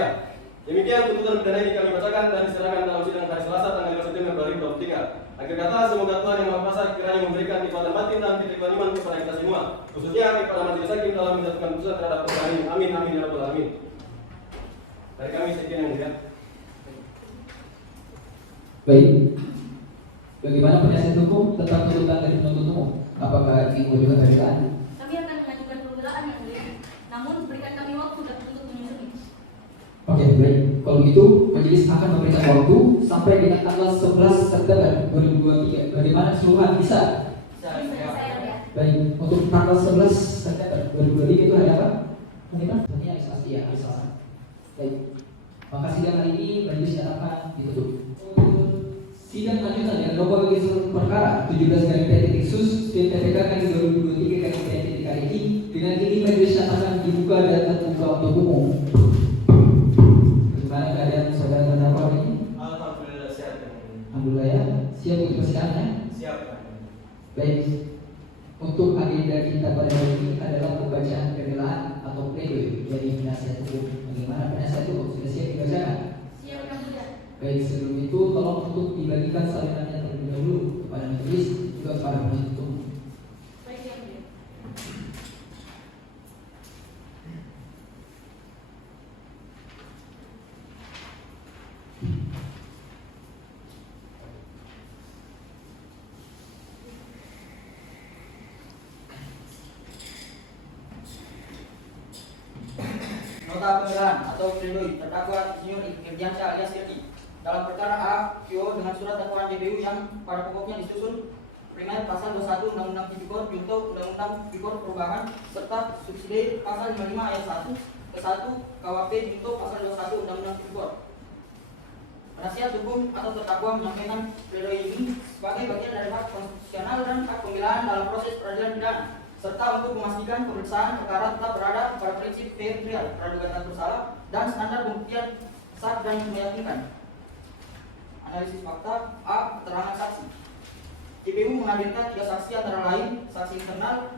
Demikian tuntutan pidana ini kami bacakan dan diserahkan dalam sidang hari Selasa tanggal 5 September 2023. Akhir kata, semoga Tuhan Yang Maha Kuasa kiranya memberikan kekuatan batin dan keteguhan iman kepada kita semua, khususnya kepada majelis hakim dalam menjatuhkan putusan terhadap perkara ini. Amin amin ya rabbal alamin. Dari kami sekian yang mulia. Baik. Bagaimana penasihat hukum tentang tuntutan dari penuntut umum? Apakah ingin mengajukan pembelaan? Kami akan mengajukan pembelaan yang mulia, namun berikan kami waktu untuk menyusunnya. Oke, baik. Kalau begitu, majelis akan memberikan waktu sampai dengan tanggal 11 September 2023. Bagaimana keseluruhan? Bisa? Baik. Untuk tanggal 11 September 2023 itu hari apa? Hari apa? Hari Selasa. Ya, hari Selasa. Baik. Maka sidang hari ini majelis nyatakan ditutup. Sidang lanjutan dengan nomor registrasi perkara 17/PPTX/PPTK/2023/PPTK dengan ini majelis nyatakan dibuka dan terbuka untuk umum. Bagaimana keadaan saudara terdakwa ini? Alhamdulillah siap. Alhamdulillah ya. Siap untuk persidangannya? Siap. Baik. Untuk agenda kita pada hari ini adalah pembacaan pembelaan atau pledoi dari penasihat hukum. Bagaimana penasihat hukum? Sudah siap dibacakan? Siap yang mulia. Baik, sebelum itu tolong untuk dibagikan salinannya terlebih dahulu kepada majelis juga kepada penuntut umum. Baik yang mulia. Nota pembelaan atau pledoi terdakwa Insinyur Irdiansyah alias Rigi dalam perkara A. Kyo dengan surat dakwaan JPU yang pada pokoknya disusun primer pasal 21 Undang-Undang Tipikor Junto Undang-Undang Tipikor Perubahan serta subsidi pasal 55 ayat 1 ke 1 KWP Junto pasal 21 Undang-Undang Tipikor. Penasihat hukum atau terdakwa menyampaikan pledoi ini sebagai bagian dari hak konstitusional dan hak pembelaan dalam proses peradilan pidana serta untuk memastikan pemeriksaan perkara tetap berada pada prinsip fair trial, praduga tak bersalah dan standar pembuktian sah dan meyakinkan. Analisis fakta. A. Keterangan saksi. JPU menghadirkan 3 saksi antara lain saksi internal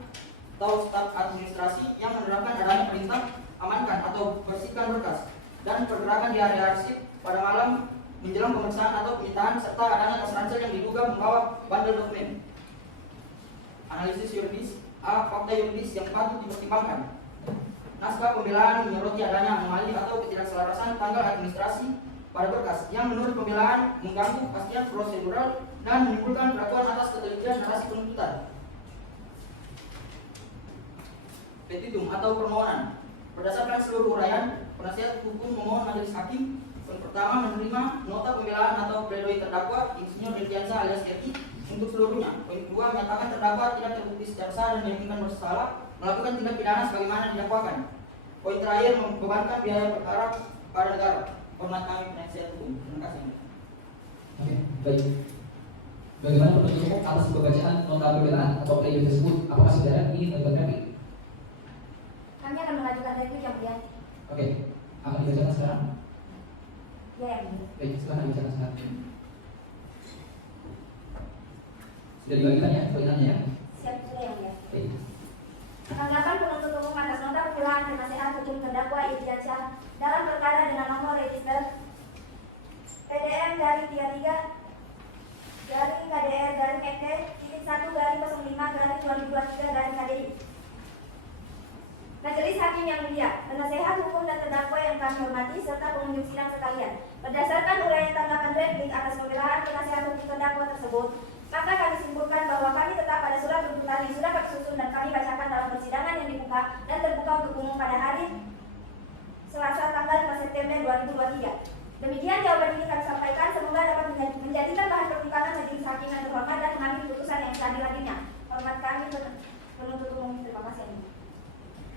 atau staf administrasi yang menerangkan adanya perintah amankan atau bersihkan berkas dan pergerakan di area arsip pada malam menjelang pemeriksaan atau penyitaan serta adanya tas ransel yang diduga membawa bandel dokumen. Analisis yuridis. A. Fakta yuridis yang patut dipertimbangkan. Naskah pembelaan menyoroti adanya anomali atau ketidakselarasan tanggal administrasi pada berkas yang menurut pembelaan mengganggu kepastian prosedural dan menimbulkan keraguan atas ketelitian narasi penuntutan. Petitum atau permohonan. Berdasarkan seluruh uraian, penasihat hukum memohon majelis hakim yang pertama menerima nota pembelaan atau pledoi terdakwa Insinyur Irdiansyah alias Rigi untuk seluruhnya. Poin kedua, menyatakan terdakwa tidak terbukti secara sah dan meyakinkan bersalah melakukan tindak pidana sebagaimana didakwakan. Poin terakhir, membebankan biaya perkara pada negara. Hormat kami penasihat hukum. Terima kasih. Oke, baik. Bagaimana penuntut umum atas pembacaan nota pembelaan atau pledoi tersebut? Apakah saudara ingin mengajukan review? Kami akan mengajukan review yang mulia. Oke, akan dibacakan sekarang? Ya yang mulia. Baik, silakan dibacakan sekarang. Sudah dibagikan ya poinannya ya? Siap, sudah yang mulia. Baik. Penanggapan penuntut umum atas nota pembelaan penasehat hukum terdakwa Irdiansyah dalam perkara dengan nomor register PDM-KDR-FT-1-05-05-2023-KDI. Majelis Hakim yang mulia, penasehat hukum dan terdakwa yang kami hormati serta pengunjung sidang sekalian, berdasarkan uraian tanggapan replik atas pembelaan penasehat hukum terdakwa tersebut, maka kami simpulkan bahwa kami tetap pada surat tuntutan yang sudah kami susun dan kami bacakan dalam persidangan yang dibuka dan terbuka untuk umum pada hari Selasa tanggal 5 September 2023. Demikian jawaban ini kami sampaikan, semoga dapat menjadikan bahan pertimbangan majelis hakim yang terhormat dan mengambil putusan yang seadil-adilnya. Hormat kami penuntut umum. Terima kasih.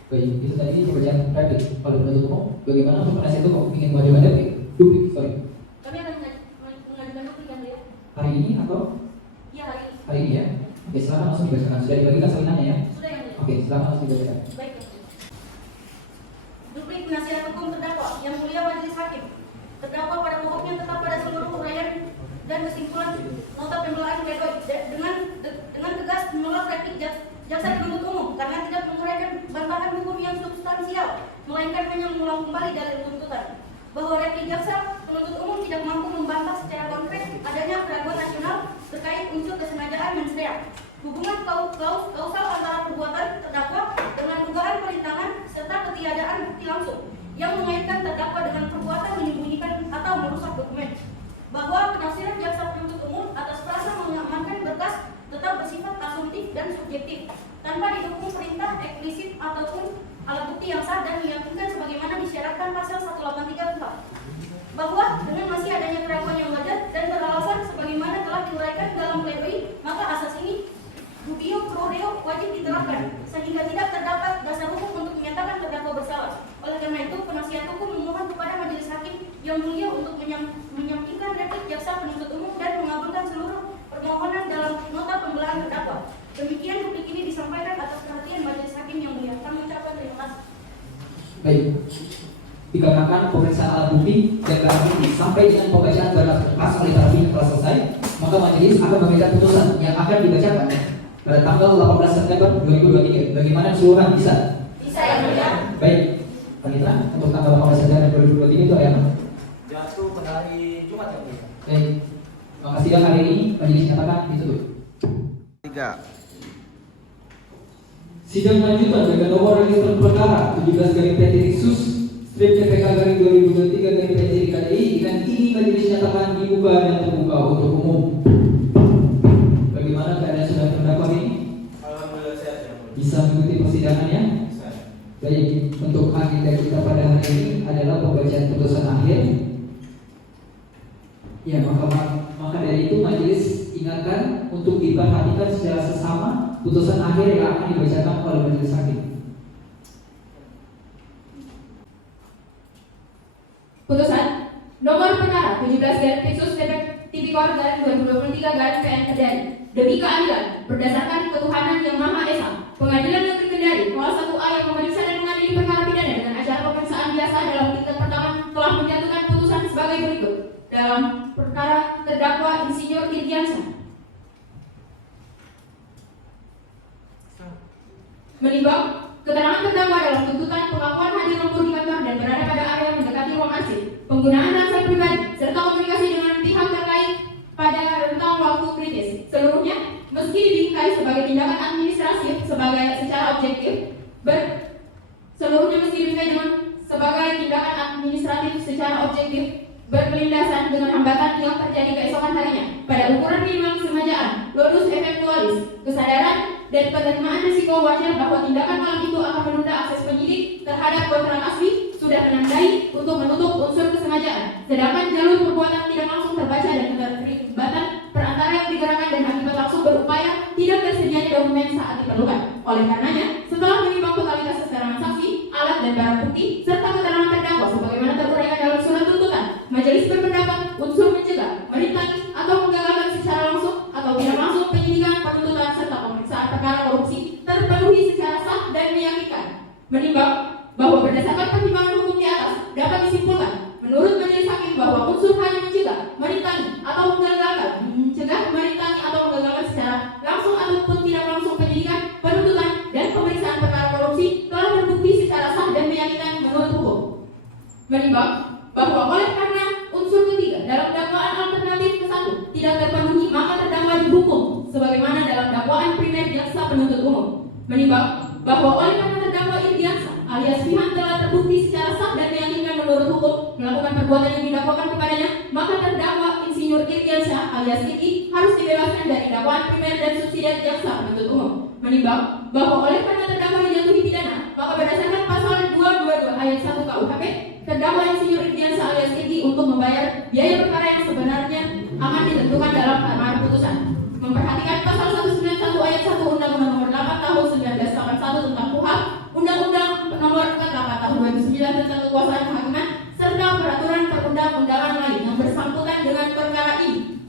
Baik, itu tadi pembacaan replik oleh penuntut umum. Bagaimana untuk penasihat hukum ingin mengajukan replik? Duplik, sorry. Kami akan mengajukan duplik yang mulia. Hari ini atau? Iya, hari ini. Hari ini ya. Oke, silakan langsung dibacakan. Sudah dibagikan salinannya ya? Sudah yang mulia. Oke, silakan langsung dibacakan. Baik. Duplik penasihat hukum terdakwa yang mulia majelis hakim. Terdakwa pada pokoknya tetap pada seluruh uraian dan kesimpulan nota pembelaan pledoi dengan tegas menolak replik jaksa penuntut umum karena tidak menguraikan bantahan hukum yang substansial, melainkan hanya mengulang kembali dalil tuntutan. Bahwa replik jaksa penuntut umum tidak mampu membantah secara konkret adanya keraguan nasional terkait unsur kesengajaan mensrea, hubungan kausal antara perbuatan terdakwa dengan dugaan perintangan serta ketiadaan bukti langsung yang mengaitkan terdakwa dengan perbuatan menyembunyikan atau merusak dokumen. Bahwa penafsiran jaksa penuntut umum atas frasa mengamankan berkas tetap bersifat asumtif dan subjektif tanpa didukung perintah eksplisit ataupun alat bukti yang sah dan meyakinkan sebagaimana disyaratkan pasal 183 KUHP. Bahwa dengan masih adanya keraguan yang wajar dan beralasan sebagaimana telah diuraikan dalam pledoi, maka asas ini dubio pro reo wajib diterapkan sehingga tidak terdapat dasar hukum untuk menyatakan terdakwa bersalah. Oleh karena itu, penasihat hukum memohon kepada majelis hakim yang mulia untuk menyampingkan replik jaksa penuntut umum dan mengabulkan seluruh permohonan dalam nota pembelaan terdakwa. Demikian duplik ini disampaikan atas perhatian majelis hakim yang mulia. Kami ucapkan terima kasih. Baik. Dikarenakan pemeriksaan alat bukti dan barang bukti sampai dengan pembacaan berkas oleh tarafin telah selesai, maka majelis akan membaca putusan yang akan dibacakan pada tanggal 18 September 2023. Bagaimana keseluruhan bisa? Bisa yang mulia. Baik. Panitra, untuk tanggal 18 September 2023 itu ayat apa? Jatuh pada hari Jumat yang mulia. Baik. Maka sidang hari ini majelis nyatakan ditutup. 3. Sidang lanjutan dengan nomor register perkara 17/PT/sus/PPK/2023/PJDKDI dengan ini majelis nyatakan dibuka dan terbuka untuk umum. Bagaimana keadaan saudara terdakwa ini? Alhamdulillah sehat ya. Bisa mengikuti persidangan ya? Baik, untuk agenda kita pada hari ini adalah pembacaan putusan akhir. Ya, maka dari itu majelis ingatkan untuk diperhatikan secara sesama putusan akhir yang akan dibacakan oleh majelis hakim. Putusan nomor perkara 17/Tipikor/2023/PN Kendari demi keadilan berdasarkan ketuhanan yang Maha Esa, Pengadilan Negeri Kendari kelas 1A yang memeriksa dan mengadili perkara pidana dengan acara pemeriksaan biasa dalam tingkat pertama telah menjatuhkan putusan sebagai berikut dalam perkara terdakwa Insinyur Irdiansyah. Menimbang keterangan terdakwa dalam tuntutan pengakuan hadir lembur di kantor dan berada pada area mendekati ruang arsip, penggunaan ransel pribadi serta komunikasi dengan pihak terkait pada rentang waktu kritis. Seluruhnya meski dibingkai sebagai tindakan administratif secara objektif berkelindasan dengan hambatan yang terjadi keesokan harinya pada ukuran minimal kesengajaan, lurus efektualis, kesadaran dan penerimaan risiko wajar bahwa tindakan malam itu akan menunda akses penyidik terhadap keterangan asli sudah menandai untuk menutup unsur kesengajaan, sedangkan jalur perbuatan tidak langsung terbaca dan keterlibatan perantara yang digerakkan dan akibat langsung berupaya tidak tersedianya dokumen saat diperlukan. Oleh karenanya, setelah menimbang totalitas keterangan saksi, alat dan barang bukti serta keterangan terdakwa sebagaimana teruraikan dalam surat tuntutan, majelis berpendapat unsur mencegah, merintangi atau menggagalkan secara langsung atau tidak langsung penyidikan, penuntutan serta pemeriksaan perkara korupsi terpenuhi secara sah dan meyakinkan. Menimbang bahwa berdasarkan pertimbangan hukum di atas dapat disimpulkan menurut majelis hakim bahwa unsur hanya mencegah, merintangi atau menggagalkan secara ataupun tidak langsung penyidikan, penuntutan, dan pemeriksaan perkara korupsi telah terbukti secara sah dan meyakinkan menurut hukum. Menimbang bahwa oleh karena unsur ketiga dalam dakwaan alternatif ke-1 tidak terpenuhi, maka terdakwa dihukum sebagaimana dalam dakwaan primer jaksa penuntut umum. Menimbang bahwa oleh karena terdakwa Irdiansyah alias Fihan telah terbukti secara sah dan meyakinkan menurut hukum melakukan perbuatan yang didakwakan kepadanya, maka terdakwa Insinyur Irdiansyah alias Iki harus dibebaskan dari dakwaan primer dan subsidiar jaksa penuntut umum. Menimbang bahwa oleh karena terdakwa dijatuhi pidana, maka berdasarkan pasal 222 ayat 1 KUHP, terdakwa Insinyur Irdiansyah alias Iki untuk membayar biaya perkara yang sebenarnya akan ditentukan dalam amar putusan. Memperhatikan pasal 191 ayat 1 Undang-Undang Nomor 8 Tahun 1981 tentang KUHP, Undang-Undang Nomor 48 Tahun 2009 tentang kekuasaan kehakiman, serta peraturan perundang-undangan lain yang bersangkutan dengan perkara ini.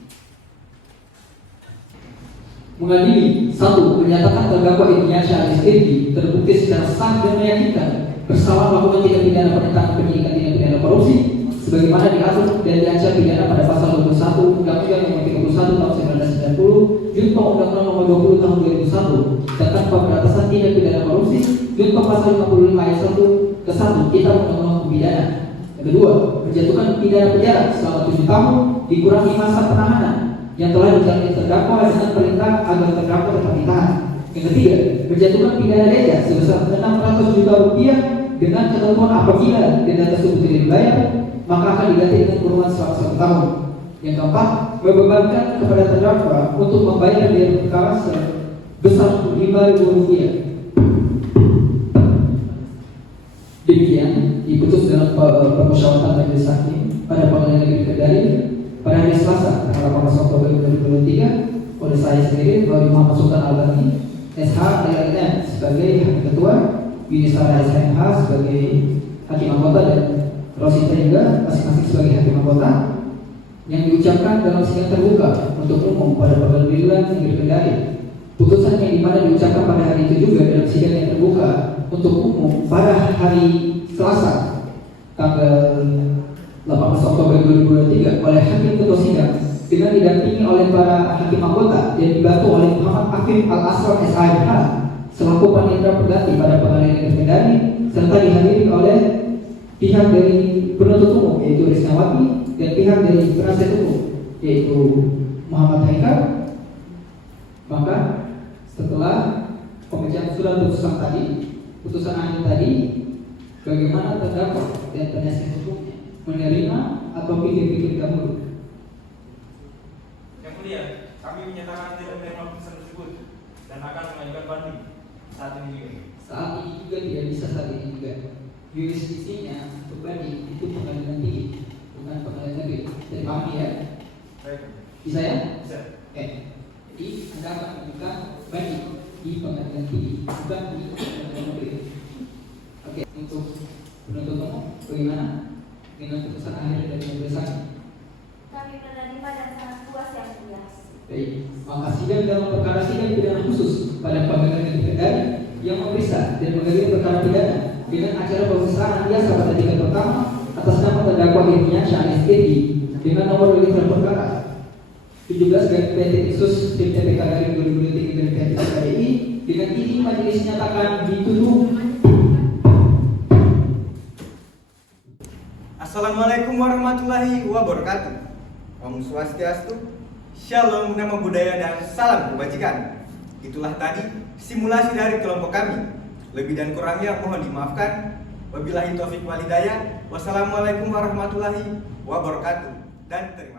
Mengadili 1. Menyatakan terdakwa Irdiansyah alias Irgi terbukti secara sah dan meyakinkan bersalah melakukan tindak pidana perencanaan penyidikan tindak pidana korupsi sebagaimana diatur dan diancam pidana pada pasal 21 Undang-Undang Nomor 31 Tahun 1990, Junto Undang-Undang Nomor 20 Tahun 2001 tentang pemberantasan tindak pidana korupsi, Junto pasal 55 ayat 1 ke-1 Kitab Undang-Undang Pidana. Yang kedua, menjatuhkan pidana penjara selama 7 tahun dikurangi masa penahanan yang telah dijalani terdakwa dengan perintah agar terdakwa tetap ditahan. Yang ketiga, menjatuhkan pidana denda sebesar 600 juta rupiah dengan ketentuan apabila denda tersebut tidak dibayar, maka akan diganti dengan kurungan selama 1 tahun. Yang keempat, membebankan kepada terdakwa untuk membayar biaya perkara sebesar Rp5.000. Demikian diputus dalam permusyawaratan majelis hakim pada Pengadilan Negeri Kendari pada hari Selasa tanggal 18 Oktober 2023 oleh saya sendiri Bapak Muhammad Sultan Albani SH LLM sebagai hakim ketua, Yunisara SMH sebagai hakim anggota, dan Rosita juga masing-masing sebagai hakim anggota, yang diucapkan dalam sidang terbuka untuk umum pada Pengadilan Negeri Kendari. Putusan yang dimana diucapkan pada hari itu juga dalam sidang yang terbuka untuk umum pada hari Selasa tanggal 18 Oktober 2023 oleh hakim ketua sidang dengan didampingi oleh para hakim anggota dan dibantu oleh Muhammad Afif Al-Asrar SIH selaku panitera pengganti pada Pengadilan Negeri Kendari, serta dihadiri oleh pihak dari penuntut umum yaitu Risnawati dan pihak dari penasihat umum yaitu Muhammad Haikal. Maka setelah pembacaan surat putusan tadi, putusan akhir tadi, bagaimana terdakwa dan penasihat hukumnya menerima atau pikir-pikir dahulu? Yang mulia, kami menyatakan tidak menerima putusan tersebut dan akan mengajukan banding saat ini juga. Saat ini juga tidak bisa, saat ini juga. Jurisdiksinya untuk banding itu pengadilan tinggi, bukan pengadilan negeri. Jadi pahami ya? Baik. Bisa ya? Bisa. Oke. Jadi Anda akan mengajukan banding di pengadilan tinggi, bukan di pengadilan negeri. Oke. Untuk penuntut umum bagaimana dengan putusan akhir dari majelis hakim? Kami menerima dan sangat puas yang mulia. Baik, maka sidang dalam perkara sidang pidana khusus pada Pengadilan Negeri Kendari yang memeriksa dan mengadili perkara pidana dengan acara pemeriksaan biasa pada tingkat pertama atas nama terdakwa Irdiansyah alias Irgi dengan nomor register perkara 17/PT Khusus TPK Garing 2023 KDI. Dengan ini majelis nyatakan dituduh. Assalamualaikum warahmatullahi wabarakatuh. Om Swastiastu, Shalom, nama budaya, dan salam kebajikan. Itulah tadi simulasi dari kelompok kami. Lebih dan kurangnya mohon dimaafkan. Wabillahi taufiq walhidayah. Wassalamualaikum warahmatullahi wabarakatuh. Dan terima kasih.